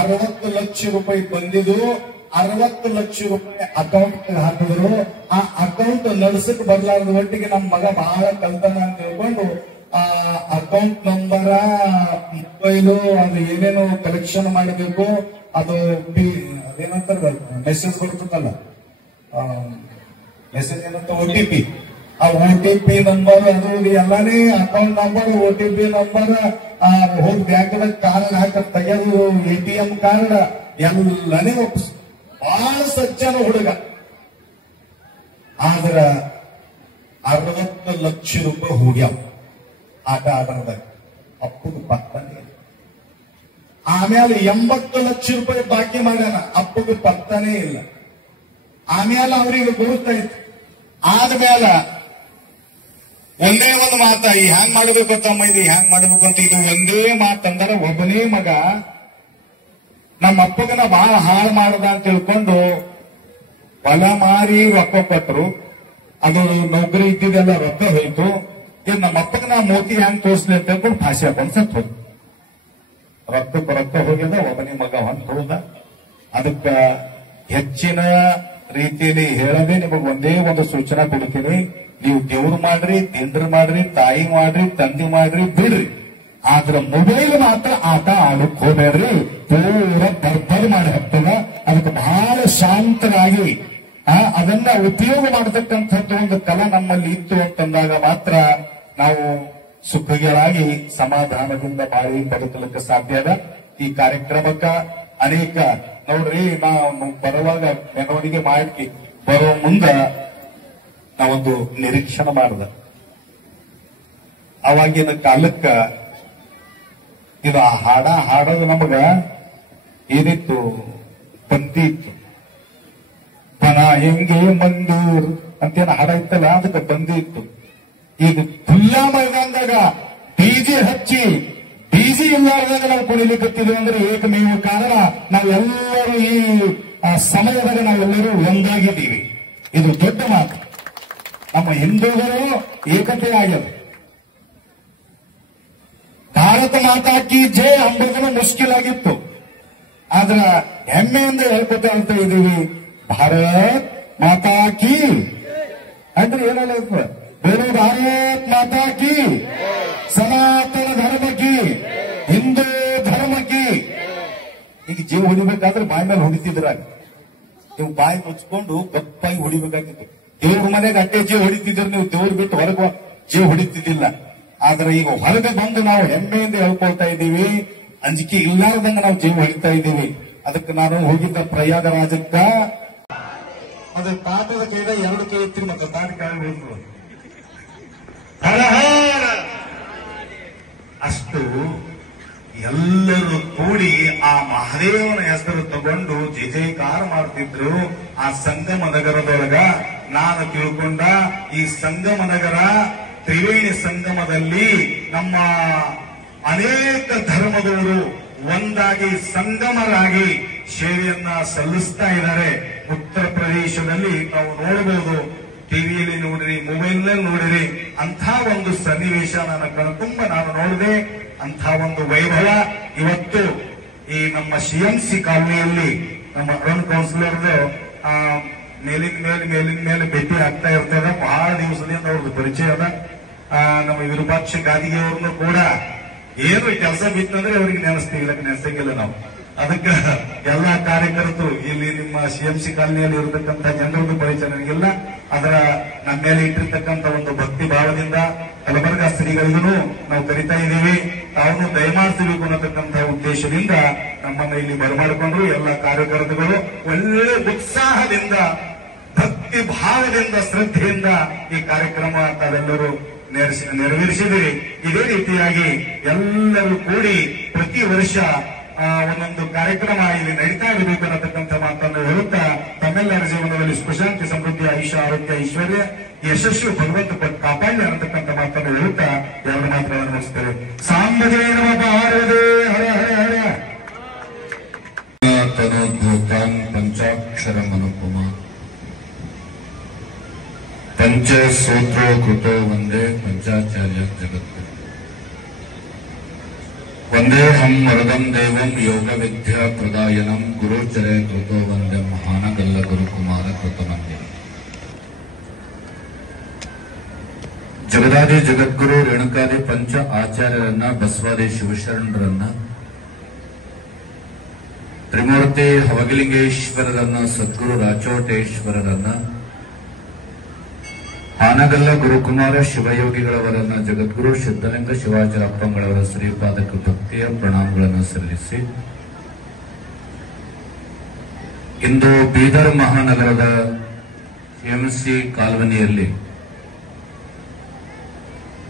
60 ಲಕ್ಷ ರೂಪಾಯಿ ಬಂದಿದ್ದು, 60 ಲಕ್ಷ ರೂಪಾಯಿ ಅಕೌಂಟ್ ಹಾಕಿದ್ರು. ಆ ಅಕೌಂಟ್ ನಡ್ಸಕ್ ಬರ್ಲಾರ್ದ ಒಟ್ಟಿಗೆ ನಮ್ಮ ಮಗ ಬಹಳ ಕಲ್ತಾನ ಅಂತ ಹೇಳ್ಕೊಂಡು ಆ ಅಕೌಂಟ್ ನಂಬರ, ಮೊಬೈಲು, ಅದು ಏನೇನು ಕಲೆಕ್ಷನ್ ಮಾಡಬೇಕು, ಅದು ಅದೇನಂತಾರ ಮೆಸೇಜ್ ಬರ್ತದಲ್ಲ, ಮೆಸೇಜ್ ಏನಂತ OTP ಆ OTP ನಂಬರ್ ಅದು ಇದು ಎಲ್ಲಾನೇ ಅಕೌಂಟ್ ನಂಬರ್ OTP ನಂಬರ್ ಹೋಗಿ ಬ್ಯಾಂಕ್ ಕಾರ್ಡ್ ಹಾಕ ತೆಗೆದು ATM ಕಾರ್ಡ್ ಎಲ್ಲಾನೇ ಒಪ್ಪಿಸ್ ಬಹಳ ಸಜ್ಜನ ಹುಡುಗ. ಆದ್ರ 60 ಲಕ್ಷ ರೂಪಾಯಿ ಹೋಗ್ಯಾವ ಆಟ ಆಟದಾಗ ಅಪ್ಪಗ ಪತ್ತಾನೆ. ಆಮೇಲೆ 80 ಲಕ್ಷ ರೂಪಾಯಿ ಬಾಕಿ ಮಾಡ್ಯಾನ ಅಪ್ಪಗ ಪತ್ತಾನೇ ಇಲ್ಲ. ಆಮೇಲೆ ಅವ್ರಿಗೆ ಗುರುತಾಯ್ತು. ಆದ್ಮೇಲೆ ಒಂದೇ ಒಂದು ಮಾತ, ಈ ಹ್ಯಾಂಗ್ ಮಾಡಬೇಕು ತಮ್ಮ, ಇದು ಹ್ಯಾಂಗ್ ಮಾಡಬೇಕು ಅಂತ ಇದು ಒಂದೇ ಮಾತಂದ್ರೆ ಒಬ್ಬನೇ ಮಗ ನಮ್ಮ ಅಪ್ಪಗನ ಬಹಳ ಹಾಳು ಮಾಡದ ಅಂತ ತಿಳ್ಕೊಂಡು ಹೊಲ ಮಾರಿ ರೊಕ್ಕ ಕೊಟ್ಟರು. ಅದು ನೌಕರಿ ಇದ್ದಿದ್ದೆಲ್ಲ ರೊಕ್ಕ ಹೋಯ್ತು. ಈಗ ನಮ್ಮ ಅಪ್ಪಗನ ಮೋತಿ ಹ್ಯಾಂಗ್ ತೋರಿಸ್ಲಿ ಅಂತ ಹೇಳ್ಕೊಂಡು ಭಾಷೆ ಹಾಕೊಂಡು ಸತ್ತು ಹೋದ್. ರೊಕ್ಕ ಹೋಗ್ಯದ, ಒಬ್ಬನೇ ಮಗ ಹೊಂದ್ ಹೋದ. ಅದಕ್ಕ ಹೆಚ್ಚಿನ ರೀತಿಯಲ್ಲಿ ಹೇಳದೆ ನಿಮಗೆ ಒಂದೇ ಒಂದು ಸೂಚನೆ ಕೊಡ್ತೀನಿ. ನೀವು ದೇವ್ರು ಮಾಡ್ರಿ, ತಿಂಡ್ರು ಮಾಡ್ರಿ, ತಾಯಿ ಮಾಡ್ರಿ, ತಂದೆ ಮಾಡ್ರಿ, ಬಿಡ್ರಿ. ಆದ್ರ ಮೊಬೈಲ್ ಮಾತ್ರ ಆಟ ಆಡಕ್ ಹೋಗ್ಬೇಡ್ರಿ. ಪೂರ ಬರ್ಬರ್ ಮಾಡಿ ಹಾಕ್ತದ. ಅದಕ್ಕೆ ಬಹಳ ಶಾಂತರಾಗಿ ಅದನ್ನ ಉಪಯೋಗ ಮಾಡತಕ್ಕಂಥದ್ದು ಒಂದು ಕಲೆ ನಮ್ಮಲ್ಲಿ ಇತ್ತು ಅಂತಂದಾಗ ಮಾತ್ರ ನಾವು ಸುಖಿಗಳಾಗಿ ಸಮಾಧಾನದಿಂದ ಬಾಳಿ ಬದುಕಲಿಕ್ಕೆ ಸಾಧ್ಯ ಅದ. ಈ ಕಾರ್ಯಕ್ರಮಕ್ಕ ಅನೇಕ ನೋಡ್ರಿ, ನಾವು ಬರುವಾಗ ಮೆರವಣಿಗೆ ಮಾಡಿ ಬರೋ ಮುಂದ ನಾವೊಂದು ನಿರೀಕ್ಷಣೆ ಮಾಡ್ದ. ಅವಾಗಿನ ಕಾಲಕ್ಕ ಇದು ಹಾಡೋದು ನಮಗ ಏನಿತ್ತು, ಬಂದಿ ಇತ್ತು. ಪನ ಹೆಂಗೆ ಮಂದೂರ್ ಅಂತೇನು ಹಾಡ ಇತ್ತಲ್ಲ, ಅದಕ್ಕೆ ಬಂದಿ ಇತ್ತು. ಈಗ ಖುಲ್ಲಾ ಮೈದಾನದಾಗ ಡಿಜೆ ಹಚ್ಚಿ ಡಿಜೆ ಇಲ್ಲಾರ್ದಾಗ ನಾವು ಕುಣಿಲಿಕ್ಕತ್ತಿದ್ವಿ ಅಂದ್ರೆ ಏಕಮೇವ ಕಾರಣ ನಾವೆಲ್ಲರೂ ಈ ಸಮಯದಾಗ ನಾವೆಲ್ಲರೂ ಒಂದಾಗಿದ್ದೀವಿ. ಇದು ದೊಡ್ಡ ಮಾತು. ನಮ್ಮ ಹಿಂದೂಗಳು ಏಕತೆ ಆಗ್ಯದ. ಭಾರತ ಮಾತಾ ಕಿ ಜೈ ಅಂಬುದನ್ನು ಮುಷ್ಕಿಲ್ ಆಗಿತ್ತು. ಆದ್ರ ಹೆಮ್ಮೆಯಿಂದ ಹೇಳ್ಕೊತಾ ಅಂತ ಇದ್ದೀವಿ, ಭಾರತ್ ಮಾತಾ ಕಿ ಅಂದ್ರೆ ಏನಲ್ಲ ಬೇರೆ, ಭಾರತ್ ಮಾತಾ ಕಿ, ಸನಾತನ ಧರ್ಮ ಕಿ, ಹಿಂದೂ ಧರ್ಮ ಕಿ. ಈಗ ಜೀವ ಹೊಡಿಬೇಕಾದ್ರೆ ಬಾಯಿ ಮೇಲೆ ಹೊಡಿತಿದ್ರಾಗ, ನೀವು ಬಾಯಿ ಮುಚ್ಕೊಂಡು ಗಪ್ಪಾಗಿ ಹೊಡಿಬೇಕಾಗಿತ್ತು. ದೇವ್ರ ಮನೆಗೆ ಅಟ್ಟೆ ಜೀವ ಹೊಡಿತಿದ್ರು, ನೀವು ದೇವ್ರು ಬಿಟ್ಟು ಹೊರಗೆ ಜೀವ ಹೊಡಿತಿದ್ದಿಲ್ಲ. ಆದ್ರೆ ಈಗ ಹೊರಗೆ ಬಂದು ನಾವು ಹೆಮ್ಮೆಯಿಂದ ಹೇಳ್ಕೊಳ್ತಾ ಇದ್ದೀವಿ, ಅಂಜಿಕೆ ಇಲ್ಲಾರ್ದಂಗ ನಾವು ಜೀವ ಹೊಡಿತಾ ಇದ್ದೀವಿ. ಅದಕ್ಕೆ ನಾನು ಹೋಗಿದ್ದ ಪ್ರಯಾಗರಾಜಕ್ಕ, ಅದು ತಾಟದ ಕೈದ 2 ಕೈ ಇತ್ತು, ಮತ್ತೆ ತಾಟ ಕಾಯಿ ಹೋದ್ರು ಅಷ್ಟು ಎಲ್ಲರೂ ಕೂಡಿ ಆ ಮಹಾದೇವನ ಹೆಸರು ತಗೊಂಡು ಜಯಕಾರ ಮಾಡ್ತಿದ್ರು. ಆ ಸಂಗಮ ನಗರದೊಳಗ ನಾನು ತಿಳ್ಕೊಂಡ ಈ ಸಂಗಮ ನಗರ ತ್ರಿವೇಣಿ ಸಂಗಮದಲ್ಲಿ ನಮ್ಮ ಅನೇಕ ಧರ್ಮದವರು ಒಂದಾಗಿ ಸಂಗಮರಾಗಿ ಸೇವೆಯನ್ನ ಸಲ್ಲಿಸ್ತಾ ಇದ್ದಾರೆ. ಉತ್ತರ ಪ್ರದೇಶದಲ್ಲಿ ನಾವು ನೋಡಬಹುದು, ಟಿವಿಯಲ್ಲಿ ನೋಡಿರಿ, ಮೊಬೈಲ್ನಲ್ಲಿ ನೋಡಿರಿ, ಅಂಥ ಒಂದು ಸನ್ನಿವೇಶ ನನ್ನ ಕಣ್ತುಂಬ ನಾನು ನೋಡಿದೆ. ಅಂಥ ಒಂದು ವೈಭವ ಇವತ್ತು ಈ ನಮ್ಮ CMC ಕಾಲನಿಯಲ್ಲಿ ನಮ್ಮ ಅರುಣ್ ಕೌನ್ಸಿಲರ್ ಮೇಲಿನ ಮೇಲೆ ಭೇಟಿ ಆಗ್ತಾ ಇರ್ತದ. ಬಹಳ ದಿವಸದಿಂದ ಅವ್ರದ್ದು ಪರಿಚಯ ಅದ. ನಮ್ಮ ವಿರೂಪಾಕ್ಷ ಗಾದಿಗೆ ಅವ್ರನ್ನು ಕೂಡ ಏನು ಕೆಲಸ ಬಿತ್ತಂದ್ರೆ ಅವ್ರಿಗೆ ನೆನೆಸ್ತೀವಿ, ಇಲ್ಲ ನೆನೆಸಂಗಿಲ್ಲ ನಾವು. ಅದಕ್ಕೆ ಎಲ್ಲಾ ಕಾರ್ಯಕರ್ತರು ಇಲ್ಲಿ ನಿಮ್ಮ CMC ಕಾಲನಿಯಲ್ಲಿ ಇರತಕ್ಕಂಥ ಜನರದ್ದು ಪರಿಚಯ ನನಗಿಲ್ಲ. ಅದರ ನಮ್ಮ ಮೇಲೆ ಇಟ್ಟಿರ್ತಕ್ಕಂಥ ಒಂದು ಭಕ್ತಿ ಭಾವದಿಂದ ಕಲಬರ್ಗ ಶ್ರೀಗಳಿಗೂ ನಾವು ಕರಿತಾ ಇದ್ದೀವಿ. ತಾವನ್ನು ದಯಮಾಡಿಸಬೇಕು ಅನ್ನತಕ್ಕಂಥ ಉದ್ದೇಶದಿಂದ ನಮ್ಮನ್ನ ಇಲ್ಲಿ ಬರಮಾಡಿಕೊಂಡ್ರು. ಎಲ್ಲ ಕಾರ್ಯಕರ್ತರುಗಳು ಒಳ್ಳೆ ಉತ್ಸಾಹದಿಂದ, ಭಕ್ತಿ ಭಾವದಿಂದ, ಶ್ರದ್ಧೆಯಿಂದ ಈ ಕಾರ್ಯಕ್ರಮ ತಾವೆಲ್ಲರೂ ನೆರವೇರಿಸಿದಿರಿ. ಇದೇ ರೀತಿಯಾಗಿ ಎಲ್ಲರೂ ಕೂಡಿ ಪ್ರತಿ ವರ್ಷ ಒಂದೊಂದು ಕಾರ್ಯಕ್ರಮ ಇಲ್ಲಿ ನಡೀತಾ ಇರಬೇಕು ಅನ್ನತಕ್ಕಂಥ ಮಾತನ್ನು ಹೇಳುತ್ತಾ, ತಮ್ಮೆಲ್ಲರ ಜೀವನದಲ್ಲಿ ಸುಖಶಾಂತಿ, ಸಮೃದ್ಧಿ, ಆಯುಷ್ಯ, ಆರೋಗ್ಯ, ಐಶ್ವರ್ಯ, ಯಶಸ್ವಿ ಭಗವಂತ ಕಾಪಾಡಲಿ ಅನ್ನತಕ್ಕಂಥ ಮಾತನ್ನು ಹೇಳುತ್ತಾ 2 ಮಾತುಗಳನ್ನು ಮುಗಿಸ್ತೇವೆ. ಸಾಂಬದೇ ನಮ ಪಾರ್ವದೇ ಹರ ಹರ ಹರ. ತನೋದ್ಭೂತಾಂ ಪಂಚಾಕ್ಷರಂ ಅನುಪಮ ಪಂಚಸೂತ್ರೋ ಕೃತೋ ವಂದೇ ಪಂಚಾಚಾರ್ಯ ಜಗತ್ ವಂದೇಹಂ ವರದಂ ದೇವಂ ಯೋಗ ವಿದ್ಯಾ ಪ್ರದಾಯನಂ ಗುರುಚರೇ ಕೃತೋ ವಂದೇ ಮಹಾನಗಲ್ಲ ಗುರುಕುಮಾರ ಕೃತಮಂದೆ. ಜಗದಾದಿ ಜಗದ್ಗುರು ರೇಣುಕಾದಿ ಪಂಚ ಆಚಾರ್ಯರನ್ನ, ಬಸವಾದಿ ಶಿವಶರಣರನ್ನ, ತ್ರಿಮೂರ್ತಿ ಹವಗಿಲಿಂಗೇಶ್ವರರನ್ನ, ಸದ್ಗುರು ರಾಚೋಟೇಶ್ವರರನ್ನ ಹಾನಗಲ್ಲ ಗುರುಕುಮಾರ ಶಿವಯೋಗಿಗಳವರನ್ನ ಜಗದ್ಗುರು ಸಿದ್ಧಲಿಂಗ ಶಿವಾಚಾರ್ಯಪ್ಪಂಗಳವರ ಶ್ರೀಪಾದಕ ಭಕ್ತಿಯ ಪ್ರಣಾಮಗಳನ್ನು ಸಲ್ಲಿಸಿ ಇಂದು ಬೀದರ್ ಮಹಾನಗರದ ಎಂಸಿ ಕಾಲೋನಿಯಲ್ಲಿ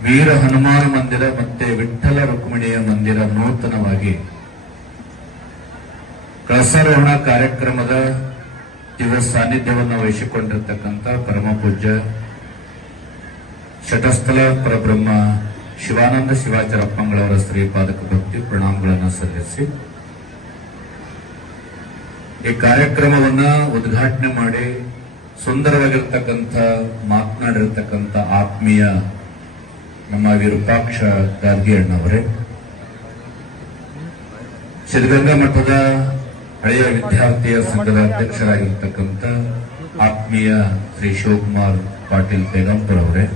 ವೀರ ಹನುಮಾನ ಮಂದಿರ ಮತ್ತೆ ವಿಠ್ಠಲ ರುಕ್ಮಿಣಿಯ ಮಂದಿರ ನೂತನವಾಗಿ ಕಳಸಾರೋಹಣ ಕಾರ್ಯಕ್ರಮದ ದಿವಸ ಸಾನ್ನಿಧ್ಯವನ್ನು ವಹಿಸಿಕೊಂಡಿರತಕ್ಕಂಥ ಪರಮ ಪೂಜ್ಯ ಶಟಸ್ಥಲ ಪರಬ್ರಹ್ಮ ಶಿವಾನಂದ ಶಿವಾಚಾರ್ಯಪ್ಪಂಗಳವರ ಶ್ರೀಪಾದಕ ಭಕ್ತಿ ಪ್ರಣಾಮಗಳನ್ನು ಸಲ್ಲಿಸಿ ಈ ಕಾರ್ಯಕ್ರಮವನ್ನ ಉದ್ಘಾಟನೆ ಮಾಡಿ ಸುಂದರವಾಗಿರ್ತಕ್ಕಂಥ ಮಾತನಾಡಿರ್ತಕ್ಕಂಥ ಆತ್ಮೀಯ ನಮ್ಮ ವಿರೂಪಾಕ್ಷ ಗಾರ್ಗಿ ಅಣ್ಣವರೇ, ಸಿದ್ಧಗಂಗಾ ಮಠದ ಹಳೆಯ ವಿದ್ಯಾರ್ಥಿಯ ಸಂಘದ ಅಧ್ಯಕ್ಷರಾಗಿರ್ತಕ್ಕಂಥ ಆತ್ಮೀಯ ಶ್ರೀ ಶಿವಕುಮಾರ್ ಪಾಟೀಲ್ ಪೇಗಂಪುರ್ ಅವರೇ,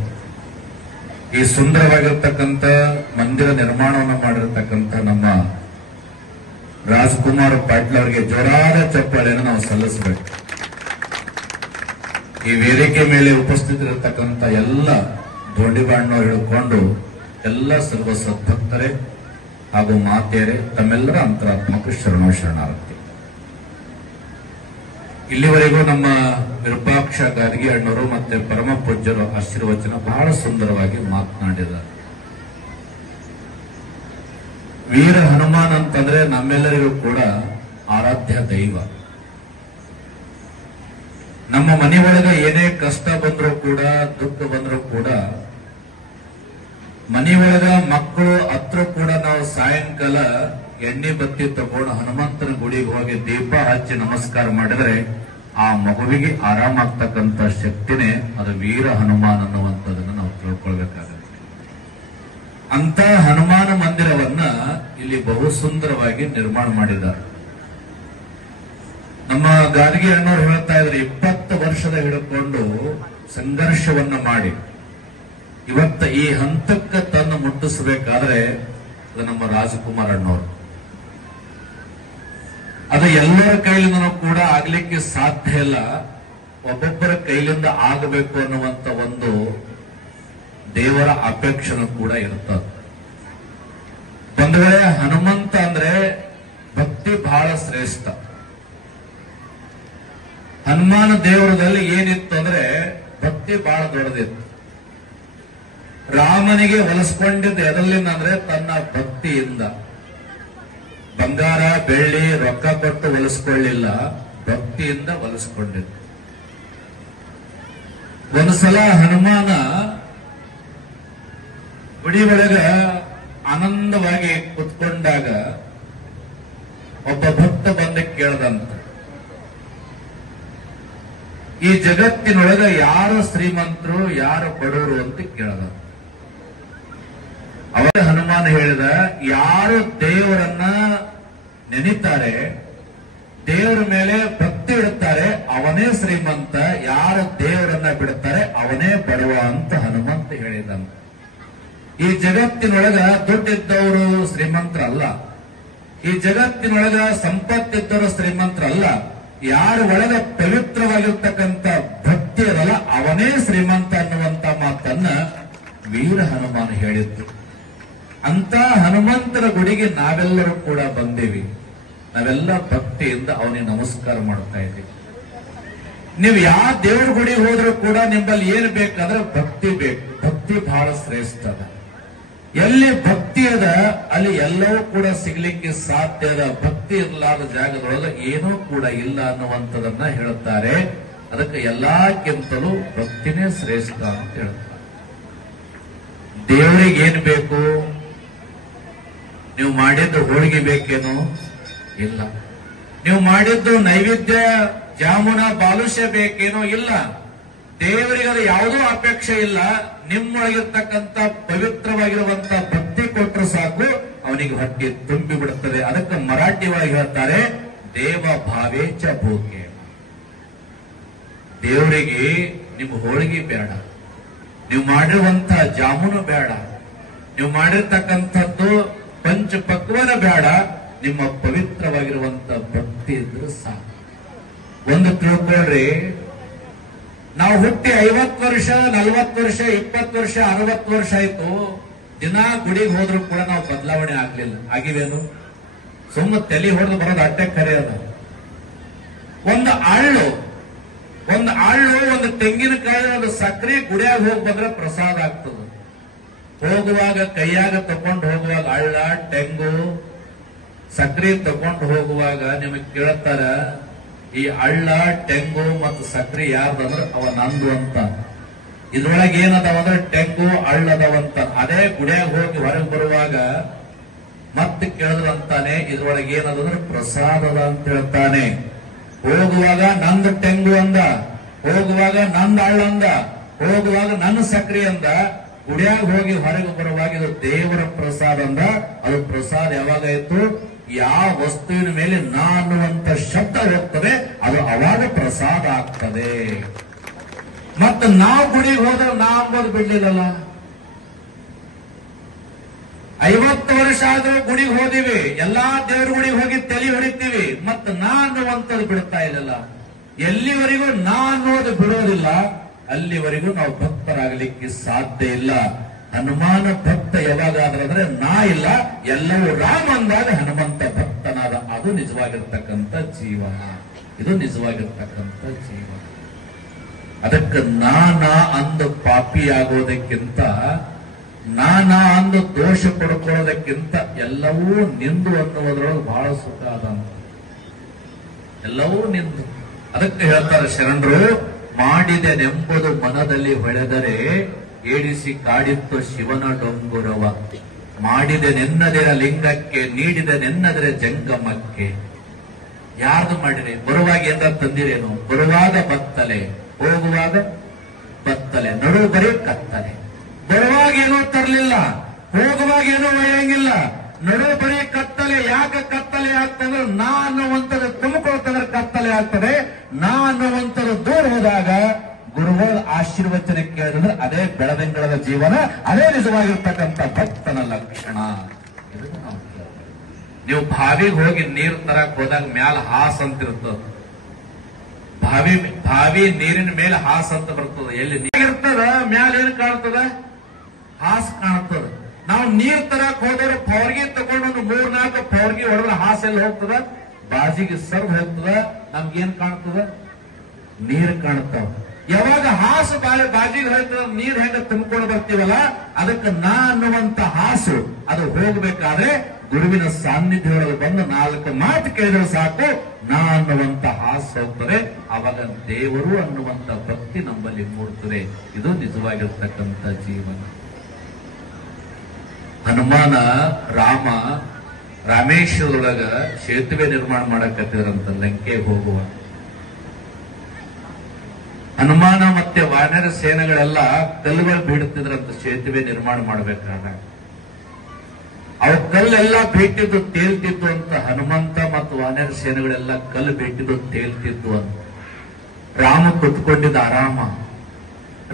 ಈ ಸುಂದರವಾಗಿರ್ತಕ್ಕಂಥ ಮಂದಿರ ನಿರ್ಮಾಣವನ್ನು ಮಾಡಿರ್ತಕ್ಕಂಥ ನಮ್ಮ ರಾಜ್ಕುಮಾರ್ ಪಾಟೀಲ್ ಅವರಿಗೆ ಜೋರಾದ ಚಪ್ಪಾಳೆಯನ್ನು ನಾವು ಸಲ್ಲಿಸಬೇಕು. ಈ ವೇದಿಕೆ ಮೇಲೆ ಉಪಸ್ಥಿತರಿರತಕ್ಕಂಥ ಎಲ್ಲ ದೊಡ್ಡಿಬಾಣ್ಣವರು ಹಿಡ್ಕೊಂಡು ಎಲ್ಲ ಸರ್ವ ಸದ್ಭಕ್ತರೇ ಹಾಗೂ ಮಾತೆಯರೇ, ತಮ್ಮೆಲ್ಲರ ಅಂತರಾತ್ಮಕ ಶರಣಾರ್ಥಿ. ಇಲ್ಲಿವರೆಗೂ ನಮ್ಮ ವಿರೂಪಾಕ್ಷ ಗಾರ್ಗಿ ಅಣ್ಣವರು ಮತ್ತೆ ಪರಮ ಪೂಜ್ಯರು ಆಶೀರ್ವಚನ ಬಹಳ ಸುಂದರವಾಗಿ ಮಾತನಾಡಿದ್ದಾರೆ. ವೀರ ಹನುಮಾನ್ ಅಂತಂದ್ರೆ ನಮ್ಮೆಲ್ಲರಿಗೂ ಕೂಡ ಆರಾಧ್ಯ ದೈವ. ನಮ್ಮ ಮನೆಯೊಳಗೆ ಏನೇ ಕಷ್ಟ ಬಂದರೂ ಕೂಡ, ದುಃಖ ಬಂದರೂ ಕೂಡ, ಮನೆಯೊಳಗ ಮಕ್ಕಳು ಹತ್ರ ಕೂಡ ನಾವು ಸಾಯಂಕಾಲ ಎಣ್ಣೆ ಬತ್ತಿ ತಗೊಂಡು ಹನುಮಂತನ ಗುಡಿಗೆ ಹೋಗಿ ದೀಪ ಹಚ್ಚಿ ನಮಸ್ಕಾರ ಮಾಡಿದ್ರೆ ಆ ಮಗುವಿಗೆ ಆರಾಮಾಗ್ತಕ್ಕಂಥ ಶಕ್ತಿನೇ ಅದು ವೀರ ಹನುಮಾನ್ ಅನ್ನುವಂಥದ್ದನ್ನು ನಾವು ತಿಳ್ಕೊಳ್ಬೇಕಾಗುತ್ತೆ. ಅಂತ ಹನುಮಾನ ಮಂದಿರವನ್ನ ಇಲ್ಲಿ ಬಹು ಸುಂದರವಾಗಿ ನಿರ್ಮಾಣ ಮಾಡಿದ್ದಾರೆ. ನಮ್ಮ ಗಾರ್ಗಿ ಅಣ್ಣವ್ರು ಹೇಳ್ತಾ ಇದ್ರೆ 20 ವರ್ಷದ ಹಿಡ್ಕೊಂಡು ಸಂಘರ್ಷವನ್ನ ಮಾಡಿ ಇವತ್ತ ಈ ಹಂತಕ್ಕೆ ತಂದು ಮುಟ್ಟಿಸಬೇಕಾದ್ರೆ ಅದು ನಮ್ಮ ರಾಜಕುಮಾರ್ ಅಣ್ಣವರು. ಅದು ಎಲ್ಲರ ಕೈಲಿಂದನೂ ಕೂಡ ಆಗ್ಲಿಕ್ಕೆ ಸಾಧ್ಯ ಇಲ್ಲ, ಒಬ್ಬೊಬ್ಬರ ಕೈಲಿಂದ ಆಗಬೇಕು ಅನ್ನುವಂತ ಒಂದು ದೇವರ ಅಪೇಕ್ಷೆನೂ ಕೂಡ ಇರ್ತದೆ. ಒಂದು ವೇಳೆ ಹನುಮಂತ ಅಂದ್ರೆ ಭಕ್ತಿ ಬಹಳ ಶ್ರೇಷ್ಠ. ಹನುಮಾನ ದೇವರದಲ್ಲಿ ಏನಿತ್ತು ಅಂದ್ರೆ ಭಕ್ತಿ ಬಹಳ ದೊಡ್ಡದಿತ್ತು. ರಾಮನಿಗೆ ಹೊಲಿಸ್ಕೊಂಡಿದ್ದು ಎದಲ್ಲಿಂದ ಅಂದ್ರೆ ತನ್ನ ಭಕ್ತಿಯಿಂದ. ಬಂಗಾರ ಬೆಳ್ಳಿ ರೊಕ್ಕ ಕೊಟ್ಟು ಹೊಲಿಸ್ಕೊಳ್ಳಿಲ್ಲ, ಭಕ್ತಿಯಿಂದ ಹೊಲಿಸ್ಕೊಂಡಿದ್ದು. ಒಂದ್ಸಲ ಹನುಮಾನ ಗುಡಿ ಒಳಗ ಆನಂದವಾಗಿ ಕುತ್ಕೊಂಡಾಗ ಒಬ್ಬ ಭಕ್ತ ಬಂದ ಕೇಳದಂತ, ಈ ಜಗತ್ತಿನೊಳಗ ಯಾರು ಶ್ರೀಮಂತರು ಯಾರು ಬಡವರು ಅಂತ ಕೇಳದ. ಅವಾಗ ಹನುಮಾನ ಹೇಳಿದ, ಯಾರು ದೇವರನ್ನ ನೆನೀತಾರೆ, ದೇವರ ಮೇಲೆ ಭಕ್ತಿ ಇಡುತ್ತಾರೆ ಅವನೇ ಶ್ರೀಮಂತ, ಯಾರು ದೇವರನ್ನ ಬಿಡುತ್ತಾರೆ ಅವನೇ ಬಡವ ಅಂತ ಹನುಮಂತ ಹೇಳಿದಂತ. ಈ ಜಗತ್ತಿನೊಳಗ ದುಡ್ಡಿದ್ದವರು ಶ್ರೀಮಂತರಲ್ಲ, ಈ ಜಗತ್ತಿನೊಳಗ ಸಂಪತ್ತಿದ್ದವರು ಶ್ರೀಮಂತರಲ್ಲ, ಯಾರ ಒಳಗ ಪವಿತ್ರವಾಗಿರ್ತಕ್ಕಂಥ ಭಕ್ತಿ ಇರಲ್ಲ ಅವನೇ ಶ್ರೀಮಂತ ಅನ್ನುವಂತ ಮಾತನ್ನ ವೀರ ಹನುಮಾನ ಹೇಳಿದ್ರು. ಅಂತ ಹನುಮಂತರ ಗುಡಿಗೆ ನಾವೆಲ್ಲರೂ ಕೂಡ ಬಂದೇವಿ. ನಾವೆಲ್ಲ ಭಕ್ತಿಯಿಂದ ಅವನಿಗೆ ನಮಸ್ಕಾರ ಮಾಡ್ತಾ ಇದ್ದೀವಿ. ನೀವು ಯಾವ ದೇವರ ಗುಡಿಗೆ ಹೋದ್ರೂ ಕೂಡ ನಿಮ್ಮಲ್ಲಿ ಏನು ಬೇಕಾದ್ರೆ ಭಕ್ತಿ ಬೇಕು. ಭಕ್ತಿ ಬಹಳ ಶ್ರೇಷ್ಠ ಅದ. ಎಲ್ಲಿ ಭಕ್ತಿ ಅದ ಅಲ್ಲಿ ಎಲ್ಲವೂ ಕೂಡ ಸಿಗ್ಲಿಕ್ಕೆ ಸಾಧ್ಯ ಅದ. ಭಕ್ತಿ ಇರಲಾದ ಜಾಗದೊಳಗೆ ಏನೂ ಕೂಡ ಇಲ್ಲ ಅನ್ನುವಂಥದನ್ನ ಹೇಳುತ್ತಾರೆ. ಅದಕ್ಕೆ ಎಲ್ಲಕ್ಕಿಂತಲೂ ಭಕ್ತಿನೇ ಶ್ರೇಷ್ಠ ಅಂತ ಹೇಳ್ತಾರೆ. ದೇವರಿಗೆ ಏನ್ ಬೇಕು? ನೀವು ಮಾಡಿದ್ದು ಹೋಳಿಗೆ ಬೇಕೇನೋ? ಇಲ್ಲ. ನೀವು ಮಾಡಿದ್ದು ನೈವೇದ್ಯ ಜಾಮೂನ ಬಾಲುಷ್ಯ ಬೇಕೇನೋ? ಇಲ್ಲ. ದೇವರಿಗೆ ಅದು ಯಾವುದೂ ಅಪೇಕ್ಷೆ ಇಲ್ಲ. ನಿಮ್ಮೊಳಗಿರ್ತಕ್ಕಂಥ ಪವಿತ್ರವಾಗಿರುವಂತ ಭಕ್ತಿ ಕೊಟ್ಟರು ಸಾಕು, ಅವನಿಗೆ ಹೊಟ್ಟೆ ತುಂಬಿ ಬಿಡುತ್ತದೆ. ಅದಕ್ಕೆ ಮರಾಠಿ ಒಳಗೆ ಹೇಳ್ತಾರೆ, ದೇವ ಭಾವೇಚ ಭೋಗೆ. ದೇವರಿಗೆ ನಿಮ್ಮ ಹೋಳಿಗೆ ಬೇಡ, ನೀವು ಮಾಡಿರುವಂತ ಜಾಮೂನು ಬೇಡ, ನೀವು ಮಾಡಿರ್ತಕ್ಕಂಥದ್ದು ಪಂಚಪಕ್ವನ ಬೇಡ, ನಿಮ್ಮ ಪವಿತ್ರವಾಗಿರುವಂತ ಭಕ್ತಿ ಇದ್ರೆ ಸಾಕು. ಒಂದು ತಿಳ್ಕೊಳ್ರಿ, ನಾವು ಹುಟ್ಟಿ 50 ವರ್ಷ 40 ವರ್ಷ 20 ವರ್ಷ 60 ವರ್ಷ ಆಯ್ತು, ದಿನ ಗುಡಿಗೆ ಹೋದ್ರು ಕೂಡ ನಾವು ಬದಲಾವಣೆ ಆಗ್ಲಿಲ್ಲ. ಆಗಿವೇನು? ಸುಮ್ಮ ತಲೆ ಹೊಡೆದು ಬರೋದು ಅಟ್ಟೆ ಕರೆ ಅದು. ಒಂದು ಹಳ್ಳು ಒಂದು ತೆಂಗಿನಕಾಯಿ ಒಂದು ಸಕ್ರೆ ಗುಡಿಯಾಗ ಹೋಗಿ ಬಂದ್ರೆ ಪ್ರಸಾದ ಆಗ್ತದೆ. ಹೋಗುವಾಗ ಕೈಯಾಗ ತಕೊಂಡು ಹೋಗುವಾಗ ಹಳ್ಳ ತೆಂಗು ಸಕ್ರೆ ತಕೊಂಡು ಹೋಗುವಾಗ ನಿಮಗೆ ಕೇಳ್ತಾರ, ಈ ಹಳ್ಳ ತೆಂಗು ಮತ್ತು ಸಕ್ರೆ ಯಾರ್ದಂದ್ರ ಅವ ನಂದು ಅಂತ. ಇದ್ರೊಳಗೆ ಏನದಾವ ಅಂದ್ರೆ ತೆಂಗು ಹಳ್ಳದವಂತ. ಅದೇ ಗುಡಿಯಾಗ ಹೋಗಿ ಹೊರಗೆ ಬರುವಾಗ ಮತ್ತೆ ಕೇಳಿದ್ರಂತಾನೆ, ಇದ್ರೊಳಗೆ ಏನದಂದ್ರೆ ಪ್ರಸಾದದ ಅಂತ ಹೇಳ್ತಾನೆ. ಹೋಗುವಾಗ ನಂದು ತೆಂಗು ಅಂದ, ಹೋಗುವಾಗ ನಂದು ಹಳ್ಳ ಅಂದ, ಹೋಗುವಾಗ ನನ್ನ ಸಕ್ರೆ ಅಂದ. ಗುಡಿಯಾಗ ಹೋಗಿ ಹೊರಗೆ ಬರುವಾಗ ಇದು ದೇವರ ಪ್ರಸಾದ ಅಂದ. ಅದು ಪ್ರಸಾದ ಯಾವಾಗಾಯ್ತು? ಯಾವ ವಸ್ತುವಿನ ಮೇಲೆ ನಾ ಅನ್ನುವಂತ ಶಬ್ದ ಹೋಗ್ತದೆ, ಅದು ಅವಾಗ ಪ್ರಸಾದ ಆಗ್ತದೆ. ಮತ್ತೆ ನಾವು ಗುಡಿಗೆ ಹೋದ್ರೆ ನಾ ಅಂಬೋದು ಬಿಡ್ಲಿಲ್ಲಲ್ಲ. 50 ವರ್ಷ ಆದ್ರೂ ಗುಡಿಗೆ ಹೋದಿವಿ, ಎಲ್ಲಾ ದೇವ್ರ ಗುಡಿಗೆ ಹೋಗಿ ತಲೆ ಹೊಡಿತೀವಿ, ಮತ್ತೆ ನಾ ಅನ್ನುವಂಥದ್ದು ಬಿಡ್ತಾ ಇಲ್ಲಲ್ಲ. ಎಲ್ಲಿವರೆಗೂ ನಾ ಅನ್ನೋದು ಬಿಡೋದಿಲ್ಲ, ಅಲ್ಲಿವರೆಗೂ ನಾವು ಭಕ್ತರಾಗಲಿಕ್ಕೆ ಸಾಧ್ಯ ಇಲ್ಲ. ಹನುಮಾನ ಭಕ್ತ ಯಾವಾಗಾದ್ರೆ ನಾ ಇಲ್ಲ, ಎಲ್ಲವೂ ರಾಮ ಅಂದಾಗ ಹನುಮಂತ ಭಕ್ತನಾದ. ಅದು ನಿಜವಾಗಿರ್ತಕ್ಕಂಥ ಜೀವನ, ಇದು ನಿಜವಾಗಿರ್ತಕ್ಕಂಥ ಜೀವನ. ಅದಕ್ಕೆ ನಾನಾ ಅಂದು ಪಾಪಿಯಾಗೋದಕ್ಕಿಂತ, ನಾನಾ ಅಂದು ದೋಷ ಪಡ್ಕೊಳ್ಳೋದಕ್ಕಿಂತ ಎಲ್ಲವೂ ನಿಂದು ಅನ್ನುವುದರೊಳಗೆ ಬಹಳ ಸುಖ ಅದಂತ. ಎಲ್ಲವೂ ನಿಂದು. ಅದಕ್ಕೆ ಹೇಳ್ತಾರೆ ಶರಣರು, ಮಾಡಿದೆನೆಂಬುದು ಮನದಲ್ಲಿ ಹೊಳೆದರೆ ಏಡಿಸಿ ಕಾಡಿತ್ತು ಶಿವನ ಡೊಂಗುರವ. ಮಾಡಿದೆನೆನ್ನದಿರ ಲಿಂಗಕ್ಕೆ, ನೀಡಿದೆನೆನ್ನದಿರ ಜಂಗಮಕ್ಕೆ. ಯಾರ್ದು ಮಾಡಿರಿ? ಬರುವಾಗ ಏನಾರ ತಂದಿರೇನು? ಬರುವಾಗ ಬತ್ತಲೆ, ಹೋಗುವಾಗ ಬತ್ತಲೆ, ನಡು ಬರೀ ಕತ್ತಲೆ. ಬರುವಾಗ ಏನೋ ತರಲಿಲ್ಲ, ಹೋಗುವಾಗ ಏನೋ ಒಯ್ಯಂಗಿಲ್ಲ, ನಡು ಬರೀ ಕತ್ತಲೆ. ಯಾಕೆ ಕತ್ತಲೆ ಆಗ್ತದೆ? ನಾ ಅನ್ನುವಂಥದ್ದು ತುಂಬಿಕೊಳ್ತಂದ್ರೆ ಕತ್ತಲೆ ಆಗ್ತದೆ. ನಾ ಅನ್ನುವಂಥದ್ದು ದೂರ ಹೋದಾಗ ಗುರುಗಳ ಆಶೀರ್ವಚನ ಕೇಳಿದ್ರೆ ಅದೇ ಬೆಳದಿಂಗಳದ ಜೀವನ, ಅದೇ ನಿಜವಾಗಿರ್ತಕ್ಕಂಥ ಭಕ್ತನ ಲಕ್ಷಣ. ನೀವು ಬಾವಿಗೆ ಹೋಗಿ ನೀರು ತರಕ್ ಹೋದಾಗ ಮ್ಯಾಲ ಹಾಸ್ ಅಂತ ಇರ್ತದ. ಬಾವಿ ನೀರಿನ ಮೇಲೆ ಹಾಸ್ ಅಂತ ಬರ್ತದ. ಎಲ್ಲಿ ನೀರಿರ್ತದ ಮ್ಯಾಲ ಏನ್ ಕಾಣ್ತದ? ಹಾಸ್ ಕಾಣ್ತದ. ನಾವು ನೀರ್ ತರಕ್ ಹೋದ್ರೆ ಪೌರ್ಗಿ ತಗೊಂಡು ಒಂದು 3-4 ಪೌರ್ಗಿ ಹೊಡೆದ್ರೆ ಹಾಸ್ ಎಲ್ಲಿ ಹೋಗ್ತದ? ಬಾಜಿಗೆ ಸರ್ವ್ ಹೋಗ್ತದ. ನಮ್ಗೇನ್ ಕಾಣ್ತದ? ನೀರು ಕಾಣ್ತಾವ. ಯಾವಾಗ ಹಾಸು ಬಾಜಿಗೆ ಹೋಗ್ತದ, ನೀರ್ ಹೆಂಗ ತುಂಬಿಕೊಂಡು ಬರ್ತೀವಲ್ಲ, ಅದಕ್ಕೆ ನಾ ಅನ್ನುವಂತ ಹಾಸು ಅದು ಹೋಗ್ಬೇಕಾದ್ರೆ ಗುರುವಿನ ಸಾನ್ನಿಧ್ಯವೊಳಗೆ ಬಂದು 4 ಮಾತು ಕೇಳಿದ್ರೆ ಸಾಕು, ನಾ ಅನ್ನುವಂತ ಹಾಸು ಹೋಗ್ತದೆ. ಅವಾಗ ದೇವರು ಅನ್ನುವಂತ ಭಕ್ತಿ ನಮ್ಮಲ್ಲಿ ಮೂಡ್ತದೆ. ಇದು ನಿಜವಾಗಿರ್ತಕ್ಕಂಥ ಜೀವನ. ಹನುಮಾನ ರಾಮ ರಾಮೇಶ್ವರದೊಳಗ ಸೇತುವೆ ನಿರ್ಮಾಣ ಮಾಡಕತ್ತಿದ್ರಂತ ಲಂಕೆ ಹೋಗುವ. ಹನುಮಾನ ಮತ್ತೆ ವಾನರ ಸೇನೆಗಳೆಲ್ಲ ಕಲ್ಲುಗಳು ಬೀಳುತ್ತಿದ್ರಂತ ಸೇತುವೆ ನಿರ್ಮಾಣ ಮಾಡಬೇಕಾದಾಗ. ಅವು ಕಲ್ಲೆಲ್ಲ ಬೇಟಿದ್ದು ತೇಲ್ತಿದ್ದು ಅಂತ. ಹನುಮಂತ ಮತ್ತು ವಾನರ ಸೇನೆಗಳೆಲ್ಲ ಕಲ್ಲು ಬೇಟಿದ್ದು ತೇಲ್ತಿದ್ದು ಅಂತ. ರಾಮ ಕುತ್ಕೊಂಡಿದ್ದ ಆರಾಮ.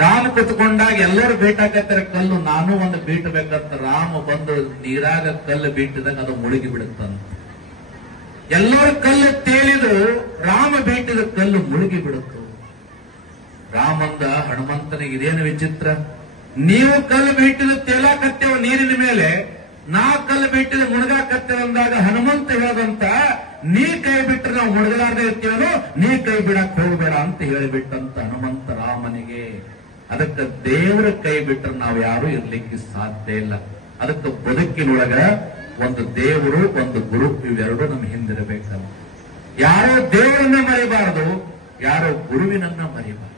ರಾಮ ಕುತ್ಕೊಂಡಾಗ ಎಲ್ಲರೂ ಬೇಟಾಕತ್ತಾರೆ ಕಲ್ಲು, ನಾನು ಒಂದು ಬೀಟಬೇಕಂತ. ರಾಮ ಬಂದು ನೀರಾಗ ಕಲ್ಲು ಬೀಟಿದಾಗ ಅದು ಮುಳುಗಿ ಬಿಡುತ್ತಂತ. ಎಲ್ಲರೂ ಕಲ್ಲು ತೇಲಿದು, ರಾಮ ಬೀಟಿದ ಕಲ್ಲು ಮುಳುಗಿ ಬಿಡುತ್ತು. ರಾಮಂದ ಹನುಮಂತನಿಗೆ ಇದೇನು ವಿಚಿತ್ರ, ನೀವು ಕಲ್ಲು ಬೀಟಿದ ತೇಲಾಕತ್ತೇವ ನೀರಿನ ಮೇಲೆ, ನಾ ಕಲ್ಲು ಬೀಟಿದ ಮುಳುಗಾಕತ್ತೇವ ಅಂದಾಗ ಹನುಮಂತ ಹೇಳದಂತ, ನೀ ಕೈ ಬಿಟ್ಟರೆ ನಾವು ಮುಳುಗಲಾರ್ದೆ ಇರ್ತೀವನು, ನೀ ಕೈ ಬಿಡಕ್ ಹೋಗ್ಬೇಡ ಅಂತ ಹೇಳಿಬಿಟ್ಟಂತ ಹನುಮಂತ ರಾಮನಿಗೆ. ಅದಕ್ಕೆ ದೇವರ ಕೈ ಬಿಟ್ಟರೆ ನಾವು ಯಾರು ಇರ್ಲಿಕ್ಕೆ ಸಾಧ್ಯ ಇಲ್ಲ. ಅದಕ್ಕೆ ಬದುಕಿನೊಳಗ ಒಂದು ದೇವರು ಒಂದು ಗುರು ಇವೆರಡು ನಮ್ಮ ಹಿಂದಿರಬೇಕಲ್ಲ. ಯಾರೋ ದೇವರನ್ನ ಮರಿಬಾರದು, ಯಾರೋ ಗುರುವಿನನ್ನ ಮರಿಬಾರದು.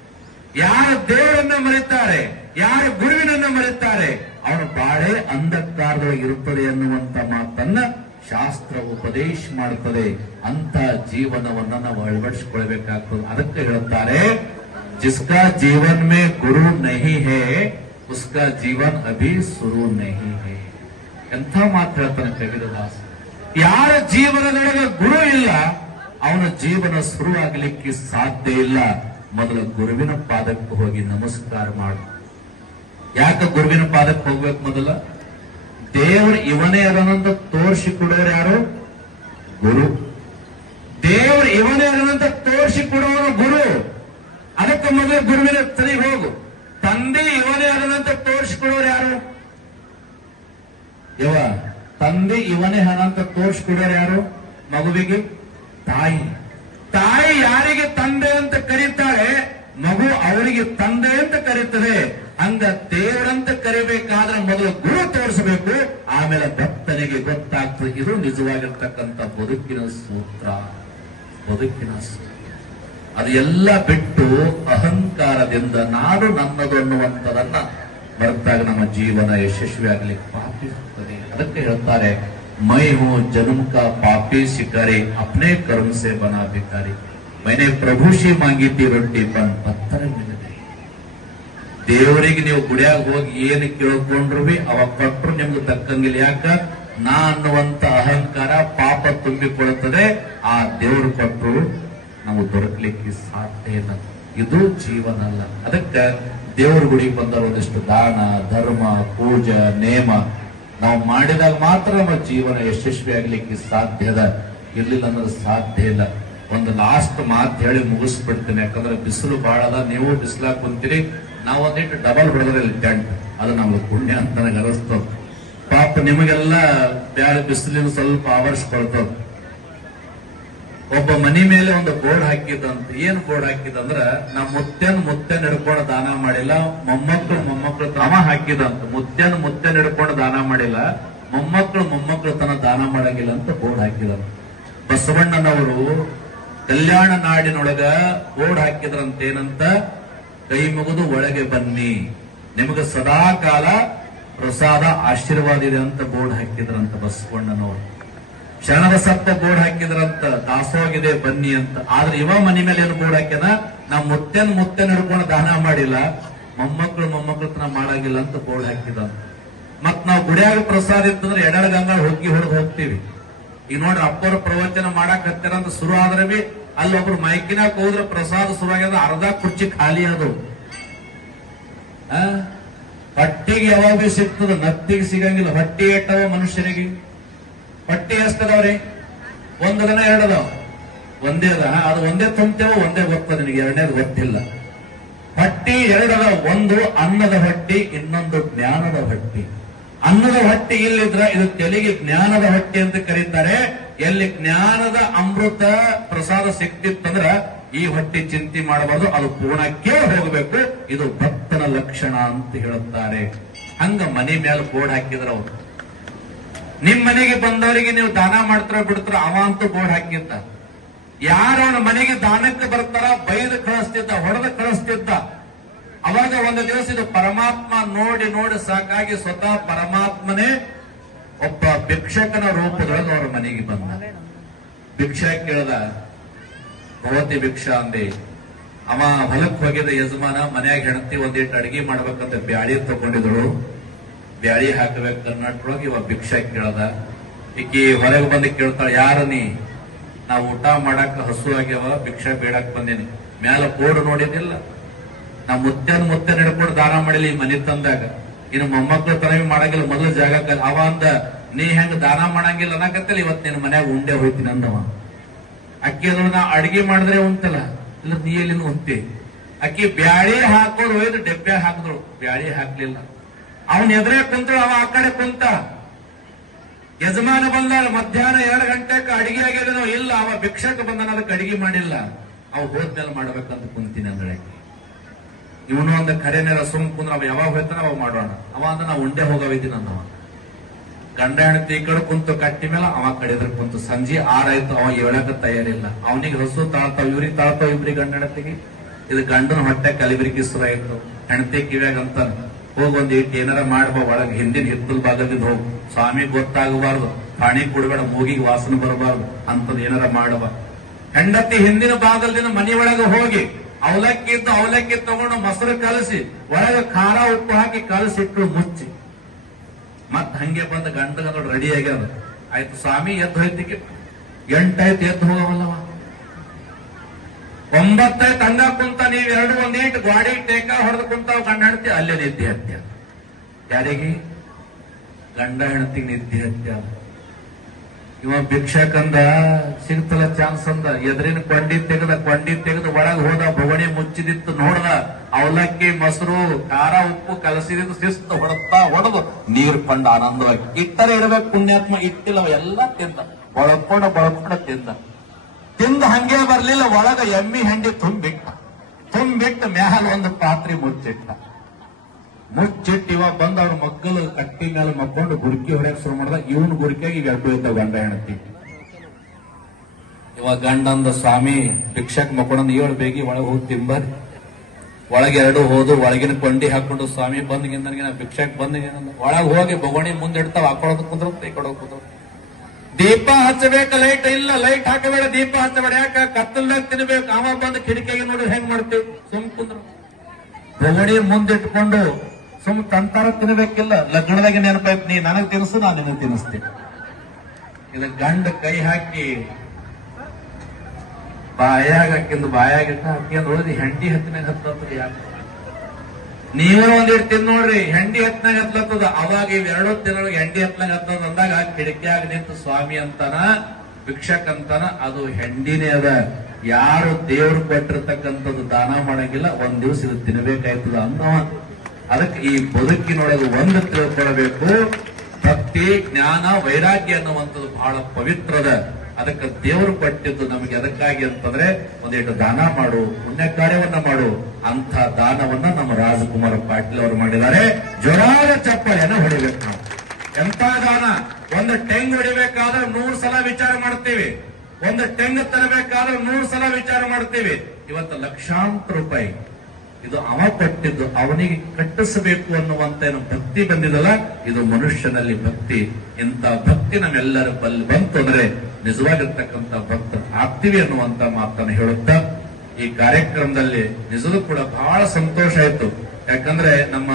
ಯಾರು ದೇವರನ್ನ ಮರೀತಾರೆ, ಯಾರು ಗುರುವಿನನ್ನ ಮರೀತಾರೆ, ಅವನು ಬಾಳೆ ಅಂಧಕಾರದೊಳಗೆ ಇರುತ್ತದೆ ಅನ್ನುವಂತ ಮಾತನ್ನ ಶಾಸ್ತ್ರ ಉಪದೇಶ ಮಾಡುತ್ತದೆ. ಅಂತ ಜೀವನವನ್ನ ನಾವು ಅಳವಡಿಸಿಕೊಳ್ಬೇಕಾಗ್ತದೆ. ಅದಕ್ಕೆ ಹೇಳುತ್ತಾರೆ, ಜಿಸ್ಕಾ ಜೀವನ್ ಮೇ ಗುರು ನಹಿ ಹೇ ಉಸ್ಕಾ ಜೀವನ್ ಅಭಿ ಶುರು ನಹಿ ಹೇ. ಎಂಥ ಮಾತು ಹೇಳ್ತಾನೆ ಕಬೀರದಾಸ್. ಯಾರ ಜೀವನದೊಳಗೆ ಗುರು ಇಲ್ಲ, ಅವನ ಜೀವನ ಶುರುವಾಗಲಿಕ್ಕೆ ಸಾಧ್ಯ ಇಲ್ಲ. ಮೊದಲು ಗುರುವಿನ ಪಾದಕ್ಕೆ ಹೋಗಿ ನಮಸ್ಕಾರ ಮಾಡು. ಯಾಕೆ ಗುರುವಿನ ಪಾದಕ್ಕೆ ಹೋಗ್ಬೇಕು? ಮೊದಲ ದೇವರು ಇವನೇ ಅದನ್ನಂತ ತೋರಿಸಿಕೊಡೋರು ಯಾರು? ಗುರು. ದೇವರು ಇವನೇ ಅದನ್ನಂತ ತೋರಿಸಿಕೊಡೋರು ಗುರು. ಅದಕ್ಕೆ ಮೊದಲು ಗುರುವಿನ ತಲೆಗೆ ಹೋಗು. ತಂದೆ ಇವನೇ ಅದನ್ನಂತ ತೋರಿಸ್ಕೊಡೋರು ಯಾರು? ತಂದೆ ಇವನೇ ಹಣ ಅಂತ ತೋರಿಸ್ಕೊಡೋರು ಯಾರು? ಮಗುವಿಗೆ ತಾಯಿ. ತಾಯಿ ಯಾರಿಗೆ ತಂದೆ ಅಂತ ಕರೀತಾಳೆ, ಮಗು ಅವರಿಗೆ ತಂದೆ ಅಂತ ಕರೀತದೆ. ಹಂಗ ದೇವರಂತ ಕರಿಬೇಕಾದ್ರೆ ಮೊದಲು ಗುರು ತೋರಿಸಬೇಕು, ಆಮೇಲೆ ಭಕ್ತನಿಗೆ ಗೊತ್ತಾಗ್ತದೆ. ಇದು ನಿಜವಾಗಿರ್ತಕ್ಕಂಥ ಬದುಕಿನ ಸೂತ್ರ. ಅದು ಎಲ್ಲ ಬಿಟ್ಟು ಅಹಂಕಾರದಿಂದ ನಾಡು ನನ್ನದು ಅನ್ನುವಂಥದನ್ನ ಬರ್ತಾಗ ನಮ್ಮ ಜೀವನ ಯಶಸ್ವಿಯಾಗಲಿಕ್ಕೆ ಪಾಪಿಸುತ್ತದೆ. ಅದಕ್ಕೆ ಹೇಳ್ತಾರೆ, ಮೈ ಹೂ ಜನ್ಮ ಕಾ ಪಾಪಿ ಶಿಕಾರಿ ಅಪ್ನೇ ಕರ್ಮ ಸೆ ಬನಾ ಭಿಕಾರಿ. ಮೈನೆ ಪ್ರಭು ಶಿ ಮಾಂಗಿತಿ ರೊಟ್ಟಿ ಬಂದ್ ಪತ್ತರ ಮಿಲದೆ. ದೇವರಿಗೆ ನೀವು ಗುಡಿಯಾಗ ಹೋಗಿ ಏನು ಕೇಳ್ಕೊಂಡ್ರು ಬಿ ಅವ ಕೊಟ್ಟರು ನಿಮ್ಗೆ ದಕ್ಕಂಗಿಲ್ಲ. ಯಾಕ? ನಾ ಅನ್ನುವಂತ ಅಹಂಕಾರ ಪಾಪ ತುಂಬಿಕೊಳ್ಳುತ್ತದೆ. ಆ ದೇವರು ಕೊಟ್ಟರು ನಾವು ದೊರಕಲಿಕ್ಕೆ ಸಾಧ್ಯ ಇಲ್ಲ. ಇದು ಜೀವನ ಅಲ್ಲ. ಅದಕ್ಕೆ ದೇವರ ಗುಡಿಗೆ ಬಂದವರು ಒಂದಿಷ್ಟು ದಾನ ಧರ್ಮ ಪೂಜೆ ನೇಮ ನಾವು ಮಾಡಿದಾಗ ಮಾತ್ರ ನಮ್ಮ ಜೀವನ ಯಶಸ್ವಿ ಆಗ್ಲಿಕ್ಕೆ ಸಾಧ್ಯ ಅದ. ಇರ್ಲಿಲ್ಲ ಅಂದ್ರೆ ಸಾಧ್ಯ ಇಲ್ಲ. ಒಂದು ಲಾಸ್ಟ್ ಮಾತು ಹೇಳಿ ಮುಗಿಸ್ಬಿಡ್ತೀನಿ. ಯಾಕಂದ್ರೆ ಬಿಸಿಲು ಬಹಳ ಅದ. ನೀವು ಬಿಸಿಲಾಗ ಕುಂತೀರಿ, ನಾವು ಒಂದಿಟ್ಟು ಡಬಲ್ ಹೊಡೆದ್ರೆ ಟೆಂಟ್, ಅದು ನಮ್ಗೆ ಪುಣ್ಯ ಅಂತ ನನಗೆ ಅನಿಸ್ತದ. ಪಾಪ ನಿಮಗೆಲ್ಲ ಬ್ಯಾಳ ಬಿಸಿಲಿನ ಸ್ವಲ್ಪ ಆವರಿಸ್ಕೊಳ್ತದ. ಒಬ್ಬ ಮನಿ ಮೇಲೆ ಒಂದು ಬೋರ್ಡ್ ಹಾಕಿದಂತ. ಏನ್ ಬೋರ್ಡ್ ಹಾಕಿದಂದ್ರ, ನಾ ಮುತ್ತನ್ ಹಿಡ್ಕೊಂಡು ದಾನ ಮಾಡಿಲ್ಲ, ಮೊಮ್ಮಕ್ಕಳು ತಮ ಹಾಕಿದಂತ. ಮುತ್ತನ್ ಹಿಡ್ಕೊಂಡು ದಾನ ಮಾಡಿಲ್ಲ, ಮೊಮ್ಮಕ್ಕಳು ತನ ದಾನ ಮಾಡಂಗಿಲ್ಲ ಅಂತ ಬೋರ್ಡ್ ಹಾಕಿದಂತ. ಬಸವಣ್ಣನವರು ಕಲ್ಯಾಣ ನಾಡಿನೊಳಗ ಬೋರ್ಡ್ ಹಾಕಿದ್ರಂತೇನಂತ, ಕೈ ಮುಗಿದು ಒಳಗೆ ಬನ್ನಿ, ನಿಮಗೆ ಸದಾ ಕಾಲ ಪ್ರಸಾದ ಆಶೀರ್ವಾದ ಇದೆ ಅಂತ ಬೋರ್ಡ್ ಹಾಕಿದ್ರಂತ ಬಸವಣ್ಣನವರು. ಶರಣದ ಸತ್ತ ಬೋರ್ಡ್ ಹಾಕಿದ್ರಂತ, ದಾಸೋಗಿದೆ ಬನ್ನಿ ಅಂತ. ಆದ್ರೆ ಇವ ಮನಿ ಮೇಲೆ ಏನು ಬೋರ್ಡ್ ಹಾಕ್ಯಾನ, ನಾ ಮುತ್ತನ್ ಹಿಡ್ಕೊಂಡು ದಾನ ಮಾಡಿಲ್ಲ, ಮೊಮ್ಮಕ್ಕಳು ತನ ಮಾಡಾಗಿಲ್ಲ ಅಂತ ಬೋರ್ಡ್ ಹಾಕಿದಂತ. ಮತ್ ನಾವು ಗುಡಿಯಾಗ ಪ್ರಸಾದ ಇತ್ತಂದ್ರೆ ಎಡಳ ಗಂಗಾಳ ಹೊಡೆದು ಹೋಗ್ತೀವಿ. ಈಗ ನೋಡ್ರಿ, ಅಪ್ಪರ ಪ್ರವಚನ ಮಾಡಕ್ ಹತ್ತಾರ ಅಂತ ಶುರು ಆದ್ರೆ ಬಿ ಅಲ್ಲಿ ಒಬ್ರು ಮೈಕಿನಾಗ ಹೋದ್ರೆ ಪ್ರಸಾದ ಶುರು ಆಗ್ಯದ, ಅರ್ಧ ಕುರ್ಚಿ ಖಾಲಿ ಅದು. ಹೊಟ್ಟಿಗೆ ಯಾವಾಗ ಬಿ ಸಿಗ್ತದ, ನತ್ತಿಗೆ ಸಿಗಂಗಿಲ್ಲ. ಹೊಟ್ಟಿ ಎಟ್ಟವ ಮನುಷ್ಯರಿಗೆ? ಹೊಟ್ಟಿ ಎಷ್ಟದವ್ರಿ? ಒಂದದನ ಎರಡದವ? ಒಂದೇ ಅದ. ಅದು ಒಂದೇ ತುಂಬ್ತೇವ, ಒಂದೇ ಗೊತ್ತದ ನಿನಗೆ, ಎರಡನೇದು ಗೊತ್ತಿಲ್ಲ. ಹೊಟ್ಟಿ ಎರಡದ. ಒಂದು ಅನ್ನದ ಹೊಟ್ಟಿ, ಇನ್ನೊಂದು ಜ್ಞಾನದ ಹೊಟ್ಟಿ. ಅನ್ನದ ಹೊಟ್ಟಿ ಇಲ್ಲಿದ್ರ ಇದು ತೆಲಿಗೆ ಜ್ಞಾನದ ಹೊಟ್ಟಿ ಅಂತ ಕರೀತಾರೆ. ಎಲ್ಲಿ ಜ್ಞಾನದ ಅಮೃತ ಪ್ರಸಾದ ಸಿಕ್ತಿತ್ತಂದ್ರ ಈ ಹೊಟ್ಟಿ ಚಿಂತೆ ಮಾಡಬಾರ್ದು, ಅದು ಪೂರ್ಣ ಕೇಳಿ ಹೋಗಬೇಕು. ಇದು ಭಕ್ತನ ಲಕ್ಷಣ ಅಂತ ಹೇಳುತ್ತಾರೆ. ಹಂಗ ಮನೆ ಮೇಲೆ ಬೋರ್ಡ್ ಹಾಕಿದ್ರ ಅವರು. ನಿಮ್ ಮನೆಗೆ ಬಂದವರಿಗೆ ನೀವು ದಾನ ಮಾಡ್ತಾರ ಬಿಡ್ತಾರ, ಅವ ಅಂತೂ ಬೋರ್ಡ್ ಹಾಕಿದ್ದ. ಯಾರ ಅವನ ಮನೆಗೆ ದಾನಕ್ಕೆ ಬರ್ತಾರ ಬೈದು ಕಳಿಸ್ತಿದ್ದ, ಹೊಡೆದು ಕಳಿಸ್ತಿದ್ದ. ಅವಾಗ ಒಂದು ದಿವಸ ಇದು ಪರಮಾತ್ಮ ನೋಡಿ ಸಾಕಾಗಿ ಸ್ವತಃ ಪರಮಾತ್ಮನೇ ಒಬ್ಬ ಭಿಕ್ಷಕನ ರೂಪದೊಳಗೆ ಅವರ ಮನೆಗೆ ಬಂದ. ಭಿಕ್ಷಾ ಕೇಳದ, ಭವತಿ ಭಿಕ್ಷಾ ಅಂದೆ. ಅವ ಹೊಲಕ್ ಹೋಗಿದ್ದ ಯಜಮಾನ, ಮನ್ಯಾಗ ಹೆಂಡತಿ ಒಂದಿಟ್ಟು ಅಡಿಗೆ ಮಾಡ್ಬೇಕಂತ ಬ್ಯಾಳಿ ತಗೊಂಡಿದಳು. ಬ್ಯಾಳಿ ಹಾಕಬೇಕನ್ನಟ್ರೊಳಗೆ ಇವ ಭಿಕ್ಷಾ ಕೇಳದ. ಈಕಿ ಹೊರಗೆ ಬಂದು ಕೇಳ್ತಾಳ, ಯಾರ ನೀ? ನಾವು ಊಟ ಮಾಡಾಕ ಹಸು ಆಗ್ಯಾವ, ಭಿಕ್ಷಾ ಬೇಡಾಕ್ ಬಂದೇನಿ. ಮ್ಯಾಲ ಬೋರ್ಡ್ ನೋಡಿದಿಲ್ಲ, ನಾ ಮುತ್ತನ್ ಹಿಡ್ಕೊಂಡು ದಾನ ಮಾಡಿಲ್ಲ ಈ ಮನೆ ತಂದಾಗ. ಇನ್ನು ಮೊಮ್ಮಕ್ಕಳು ತನವಿ ಮಾಡಂಗಿಲ್ಲ, ಮೊದಲು ಜಾಗ ಅವ ಅಂದ, ನೀ ಹೆಂಗ ದಾನ ಮಾಡಂಗಿಲ್ಲ ಅನ್ನಕತ್ತಲ್ಲ, ಇವತ್ತು ನಿನ್ನ ಮನ್ಯಾಗ ಉಂಡೆ ಹೋಯ್ತೀನಿ ಅಂದವ. ಅಕ್ಕಿ ಅದ್ರ ನಾ ಅಡಿಗೆ ಮಾಡಿದ್ರೆ ಉಂಟಲ್ಲ, ಇಲ್ಲ ನೀ ಎಲ್ಲಿನ ಉಂತಿ. ಅಕ್ಕಿ ಬ್ಯಾಳಿ ಹಾಕೋರು ಒಯ್ದು ಡೆಬ್ಬೆ ಹಾಕಿದ್ರು, ಬ್ಯಾಳಿ ಹಾಕ್ಲಿಲ್ಲ. ಅವನ್ ಎದುರೇ ಕುಂತಳು, ಅವ ಆ ಕಡೆ ಕುಂತ. ಯಜಮಾನ ಬಂದ, ಮಧ್ಯಾಹ್ನ 2 ಗಂಟೆಗೆ ಅಡಿಗೆ ಆಗಿಲ್ಲ. ಇಲ್ಲ, ಅವ ಭಿಕ್ಷಕ ಬಂದನ, ಅದಕ್ಕೆ ಅಡಿಗೆ ಮಾಡಿಲ್ಲ. ಅವ್ ಹೋದ್ಮೇಲೆ ಮಾಡ್ಬೇಕಂತ ಕುಂತೀನಿ ಅಂದ್ರೆ ಇವನು ಒಂದು ಕರೆನೇರ ಸುಮ್ ಕುಂದ್ರ, ಅವ ಯಾವಾಗ ಹೋಯ್ತಾನ ಅವಾಗ ಮಾಡೋಣ. ಅವ ಅಂದ ನಾ ಉಂಡೆ ಹೋಗವಿದ್ದೀನಿ ಅಂದವ. ಗಂಡ ಹೆಂಡತಿ ಈ ಕಡೆ ಕುಂತು ಕಟ್ಟಿ ಮೇಲೆ ಅವ ಕಡೆದ್ರ ಕುಂತು. ಸಂಜೆ 6 ಆಯ್ತು, ಅವ ಹೇಳಕ ತಯಾರಿಲ್ಲ. ಅವನಿಗೆ ಹಸು ತಾಳ್ತಾವ, ಇವ್ರಿಗೆ ತಾಳ್ತಾವ, ಇಬ್ರಿಗೆ ಗಂಡ ಹೆಂಡತಿಗೆ. ಇದು ಗಂಡನ ಹೊಟ್ಟೆ ಕಲಿಬರಿಕೆ ಶುರು ಆಯ್ತು. ಹೆಂಡತಿ ಕಿವ್ಯಾಗ ಅಂತಾನ, ಹೋಗ್ ಒಂದ್ ಇಟ್ಟು ಏನಾರ ಮಾಡ್ಬೋ, ಒಳಗೆ ಹಿಂದಿನ ಹಿತ್ತಲ್ ಭಾಗದಿಂದ ಹೋಗು, ಸ್ವಾಮಿ ಗೊತ್ತಾಗಬಾರ್ದು, ಪಾಣಿ ಕೊಡಬೇಡ, ಮೂಗಿಗೆ ವಾಸನೆ ಬರಬಾರ್ದು ಅಂತದ್ ಏನಾರ ಮಾಡಬ. ಹೆಂಡತಿ ಹಿಂದಿನ ಭಾಗದಿಂದ ಮನಿ ಒಳಗೆ ಹೋಗಿ ಅವಲಕ್ಕಿ ತಗೊಂಡು ಮೊಸರು ಕಲಸಿ ಒಳಗೆ ಖಾರ ಉಪ್ಪು ಹಾಕಿ ಕಲಸಿಟ್ಟು ಮುಚ್ಚಿ ಮತ್ ಹಂಗೆ ಬಂದ ಗಂಡಗ ರೆಡಿ ಆಗ್ಯಾದ. ಆಯ್ತು ಸ್ವಾಮಿ ಎದ್ದು ಹೋಯ್ತಿಗೆ 8 ಆಯ್ತು, ಎದ್ದು ಹೋಗವಲ್ಲವ. 9 ಆಯ್ತು, ಹಂಗ ಕುಂತ. ನೀವ್ 2 ಒಂದೇಟು ಗಾಡಿ ಟೇಕ ಹೊಡೆದು ಕುಂತಾವ. ಗಂಡ ಹೆಂಡತಿ ಅಲ್ಲೇ ನಿದ್ದೆ ಹತ್ಯ. ಯಾರಿಗೆ? ಗಂಡ ಹೆಂಡತಿಗೆ ನಿದ್ದೆ ಹತ್ಯ. ಇವ ಭಿಕ್ಷಕಂದ ಸಿಗ್ತಲ್ಲ ಸಿಗೋದಿಲ್ಲ ಚಾನ್ಸ್ ಅಂದ. ಎದುರಿನ ಕೊಂಡಿ ತೆಗೆದು ಒಳಗೆ ಹೋದ. ಬೊಗಣಿ ಮುಚ್ಚಿದಿತ್ತು ನೋಡ್ದ. ಅವಲಕ್ಕಿ, ಮೊಸರು, ಖಾರ, ಉಪ್ಪು ಕಲಸಿದಿದ್ದು ಶಿಸ್ತು ಹೊಡೆದು ನೀರು ಕೊಂಡ ಆನಂದವಾಗಿ. ಇಟ್ಟರೆ ಇರಬೇಕು ಪುಣ್ಯಾತ್ಮ, ಇಟ್ಟಿಲ್ಲ ಎಲ್ಲ ತಿಂದ. ಬಳಕೊಂಡ ತಿಂದ ಹಂಗೆ ಬರ್ಲಿಲ್ಲ. ಒಳಗ ಎಮ್ಮಿ ಹಂಡಿ ತುಂಬಿಟ್ಟು ಮ್ಯಾಲ ಒಂದು ಪಾತ್ರೆ ಮುಚ್ಚಿಟ್ಟು ಇವ ಬಂದ ಅವ್ರ ಮಕ್ಕಳು ಕಟ್ಟಿ ಮೇಲೆ ಮಕ್ಕೊಂಡು ಗುರ್ಕಿ ಹೊಡ್ಯಾಕ ಶುರು ಮಾಡ್ದ. ಇವನ್ ಗುರ್ಕಿಯಾಗಿ ಈಗ ಎರಡು ಇದ್ದ ಗಂಡ ಹೆಂಡತಿ. ಇವಾಗ ಗಂಡಂದ ಸ್ವಾಮಿ ಭಿಕ್ಷಕ್ ಮಕ್ಕೊಂಡ್ 7 ಬೇಗಿ ಒಳಗೆ ಹೋಗಿ ತಿಂಬರ್. ಒಳಗೆ 2 ಹೋದು. ಒಳಗಿನ ಕೊಂಡಿ ಹಾಕೊಂಡು ಸ್ವಾಮಿ ಬಂದ್ಗಿಂದ ಭಿಕ್ಷಕ್ ಬಂದ ಒಳಗೆ ಹೋಗಿ ಬೊಗಣಿ ಮುಂದಿಡ್ತಾವ. ಹಾಕೊಳ್ಳೋದು ಕುಂದ್ರತ್ತೆ, ಈ ಕಡೆ ಕುಂದ್ರ. ದೀಪ ಹಚ್ಚಬೇಕ, ಲೈಟ್ ಇಲ್ಲ, ಲೈಟ್ ಹಾಕಬೇಡ, ದೀಪ ಹಚ್ಚಬೇಡ. ಯಾಕ ಕತ್ತಲ್ದಾಗ ತಿನ್ಬೇಕು. ಅವ ಬಂದು ಕಿಟಕಿಗೆ ನೋಡಿ ಹೆಂಗ್ ಮಾಡ್ತೀವಿ. ಸುಮ್ ಕುಂದ್ರ. ಬೊಗಣಿ ಮುಂದಿಟ್ಕೊಂಡು ಸುಮ್ ತಂತಾರ ತಿನ್ಬೇಕಿಲ್ಲ. ಲಗ್ನದಾಗ ನೆನಪಾಯ್ತು, ನೀ ನನಗ್ ತಿನ್ಸು, ನಾನು ನಿನಗೆ ತಿನ್ನಿಸ್ತೀನಿ. ಇದು ಗಂಡ ಕೈ ಹಾಕಿ ಬಾಯಾಗ ಹಾಕಿಂದು ಬಾಯಾಗಿಟ್ಟ ಹಾಕಿ ನೋಡಿದ್ರಿ ಹೆಂಡಿ ಹತ್ತಿನಾಗ ಹತ್ತದ. ಯಾಕೆ ನೀವೇ ಒಂದಿಟ್ಟು ತಿನ್ ನೋಡ್ರಿ, ಹೆಂಡಿ ಹತ್ನಾಗ ಹತ್ಲತ್ತದ. ಅವಾಗ ಇವೆರಡೂ ತಿನ್ನೋರಿಗೆ ಹೆಂಡಿ ಹತ್ನಾಗ ಹತ್ತದ ಅಂದಾಗ ಕಿಟಕಿಯಾಗ ನಿಂತು ಸ್ವಾಮಿ ಅಂತಾನ, ಭಿಕ್ಷಕ್ ಅಂತಾನ. ಅದು ಹೆಂಡಿನೇ ಅದ. ಯಾರು ದೇವ್ರು ಕೊಟ್ಟಿರ್ತಕ್ಕಂಥದ್ದು ದಾನ ಮಾಡಂಗಿಲ್ಲ. ಒಂದ್ ದಿವಸ ಇದು ತಿನ್ಬೇಕಾಯ್ತದ ಅನ್ನವ. ಅದಕ್ಕೆ ಈ ಬದುಕಿನೊಳಗೆ ಒಂದು ತಿಳ್ಕೊಳ್ಬೇಕು, ಭಕ್ತಿ, ಜ್ಞಾನ, ವೈರಾಗ್ಯ ಅನ್ನುವಂಥದ್ದು ಬಹಳ ಪವಿತ್ರದ. ಅದಕ್ಕೆ ದೇವರು ಕೊಟ್ಟಿದ್ದು ನಮಗೆ ಅದಕ್ಕಾಗಿ ಅಂತಂದ್ರೆ ಒಂದಿಟ್ಟು ದಾನ ಮಾಡು, ಪುಣ್ಯ ಕಾರ್ಯವನ್ನ ಮಾಡು. ಅಂತ ದಾನವನ್ನ ನಮ್ಮ ರಾಜಕುಮಾರ ಪಾಟೀಲ್ ಅವರು ಮಾಡಿದ್ದಾರೆ. ಜೋರಾದ ಚಪ್ಪಾಳೆಯನ್ನು ಹೊಡಿಬೇಕು ನಾವು. ಎಂತ ದಾನ! ಒಂದು ಟೆಂಗ್ ಹೊಡಿಬೇಕಾದ್ರೆ 100 ಸಲ ವಿಚಾರ ಮಾಡ್ತೀವಿ. ಒಂದು ಟೆಂಗ್ ತರಬೇಕಾದ್ರೆ 100 ಸಲ ವಿಚಾರ ಮಾಡ್ತೀವಿ. ಇವತ್ತು ಲಕ್ಷಾಂತರ ರೂಪಾಯಿ ಇದು ಅವ ಕೊಟ್ಟಿದ್ದು, ಅವನಿಗೆ ಕಟ್ಟಿಸಬೇಕು ಅನ್ನುವಂತ ಏನು ಭಕ್ತಿ ಬಂದಿದಲ್ಲ, ಇದು ಮನುಷ್ಯನಲ್ಲಿ ಭಕ್ತಿ. ಇಂಥ ಭಕ್ತಿ ನಮ್ಮೆಲ್ಲರ ಬಲ್ಲಿ ಬಂತು ಅಂದ್ರೆ ನಿಜವಾಗಿರ್ತಕ್ಕಂಥ ಭಕ್ತರು ಆಗ್ತೀವಿ ಅನ್ನುವಂತ ಮಾತನ್ನು ಹೇಳುತ್ತಾ ಈ ಕಾರ್ಯಕ್ರಮದಲ್ಲಿ ನಿಜವೂ ಕೂಡ ಬಹಳ ಸಂತೋಷ ಆಯ್ತು. ಯಾಕಂದ್ರೆ ನಮ್ಮ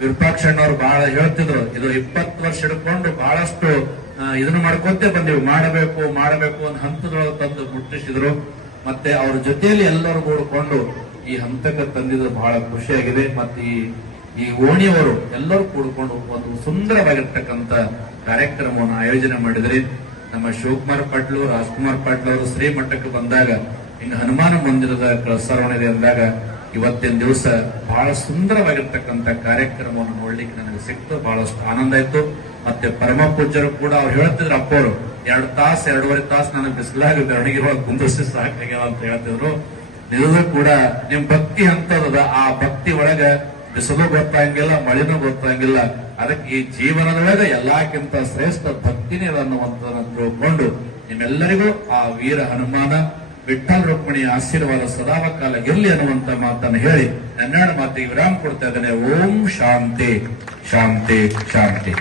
ವಿರೂಪಾಕ್ಷಣ್ಣವ್ರು ಬಹಳ ಹೇಳ್ತಿದ್ರು, ಇದು 20 ವರ್ಷ ಹಿಡ್ಕೊಂಡು ಬಹಳಷ್ಟು ಇದನ್ನು ಮಾಡ್ಕೊಂತೇ ಬಂದಿವಿ. ಮಾಡಬೇಕು ಒಂದು ಹಂತದೊಳಗೆ ತಂದು ಮುಟ್ಟಿಸಿದ್ರು. ಮತ್ತೆ ಅವ್ರ ಜೊತೆಯಲ್ಲಿ ಎಲ್ಲರೂ ಕೂಡಿಕೊಂಡು ಈ ಹಂತಕ್ಕೆ ತಂದಿದ್ದು ಬಹಳ ಖುಷಿಯಾಗಿದೆ. ಮತ್ತೆ ಈ ಓಣಿಯವರು ಎಲ್ಲರೂ ಕೂಡಿಕೊಂಡು ಒಂದು ಸುಂದರವಾಗಿರ್ತಕ್ಕಂಥ ಕಾರ್ಯಕ್ರಮವನ್ನು ಆಯೋಜನೆ ಮಾಡಿದ್ರಿ. ನಮ್ಮ ಶಿವಕುಮಾರ್ ಪಾಟೀಲ್, ರಾಜ್ಕುಮಾರ್ ಪಾಟೀಲ್ ಅವರು ಶ್ರೀಮಠಕ್ಕೆ ಬಂದಾಗ ಇನ್ನು ಹನುಮಾನ ಮಂದಿರದ ಕಳಸಾರೋಹಣ ಇದೆ ಅಂದಾಗ ಇವತ್ತಿನ ದಿವಸ ಬಹಳ ಸುಂದರವಾಗಿರ್ತಕ್ಕಂಥ ಕಾರ್ಯಕ್ರಮವನ್ನು ನೋಡ್ಲಿಕ್ಕೆ ನನಗೆ ಸಿಕ್ತು. ಬಹಳಷ್ಟು ಆನಂದ ಆಯ್ತು. ಮತ್ತೆ ಪರಮ ಪೂಜ್ಯರು ಕೂಡ ಅವ್ರು ಹೇಳ್ತಿದ್ರು, ಅಪ್ಪವರು 2-2.5 ತಾಸು ನನಗೆ ಬಿಸಿಲಾಗ ಬೆರಣಿಗಿರುವಾಗ ಕುಂದಿಸಿ ಸಾಕಾಗ್ಯಾವ ಅಂತ ಹೇಳ್ತಿದ್ರು. ನಿಜವೂ ಕೂಡ ನಿಮ್ ಭಕ್ತಿ ಅಂತದ. ಆ ಭಕ್ತಿ ಒಳಗ ಬಿಸಿಲು ಗೊತ್ತಾಗಿಲ್ಲ, ಮಳೆನೂ ಗೊತ್ತಾಗಿಲ್ಲ. ಅದಕ್ಕೆ ಈ ಜೀವನದೊಳಗೆ ಎಲ್ಲಕ್ಕಿಂತ ಶ್ರೇಷ್ಠ ಭಕ್ತಿನೇ ಅನ್ನುವಂಥದ್ದನ್ನು ತಿಳ್ಕೊಂಡು ನಿಮ್ಮೆಲ್ಲರಿಗೂ ಆ ವೀರ ಹನುಮಾನ ವಿಠ್ಠಲ್ ರುಕ್ಮಿಣಿಯ ಆಶೀರ್ವಾದ ಸದಾಕಾಲ ಇರಲಿ ಅನ್ನುವಂತ ಮಾತನ್ನು ಹೇಳಿ 12 ಮಾತಿಗೆ ವಿರಾಮ ಕೊಡ್ತಾ ಇದ್ದೇನೆ. ಓಂ ಶಾಂತಿ ಶಾಂತಿ ಶಾಂತಿ.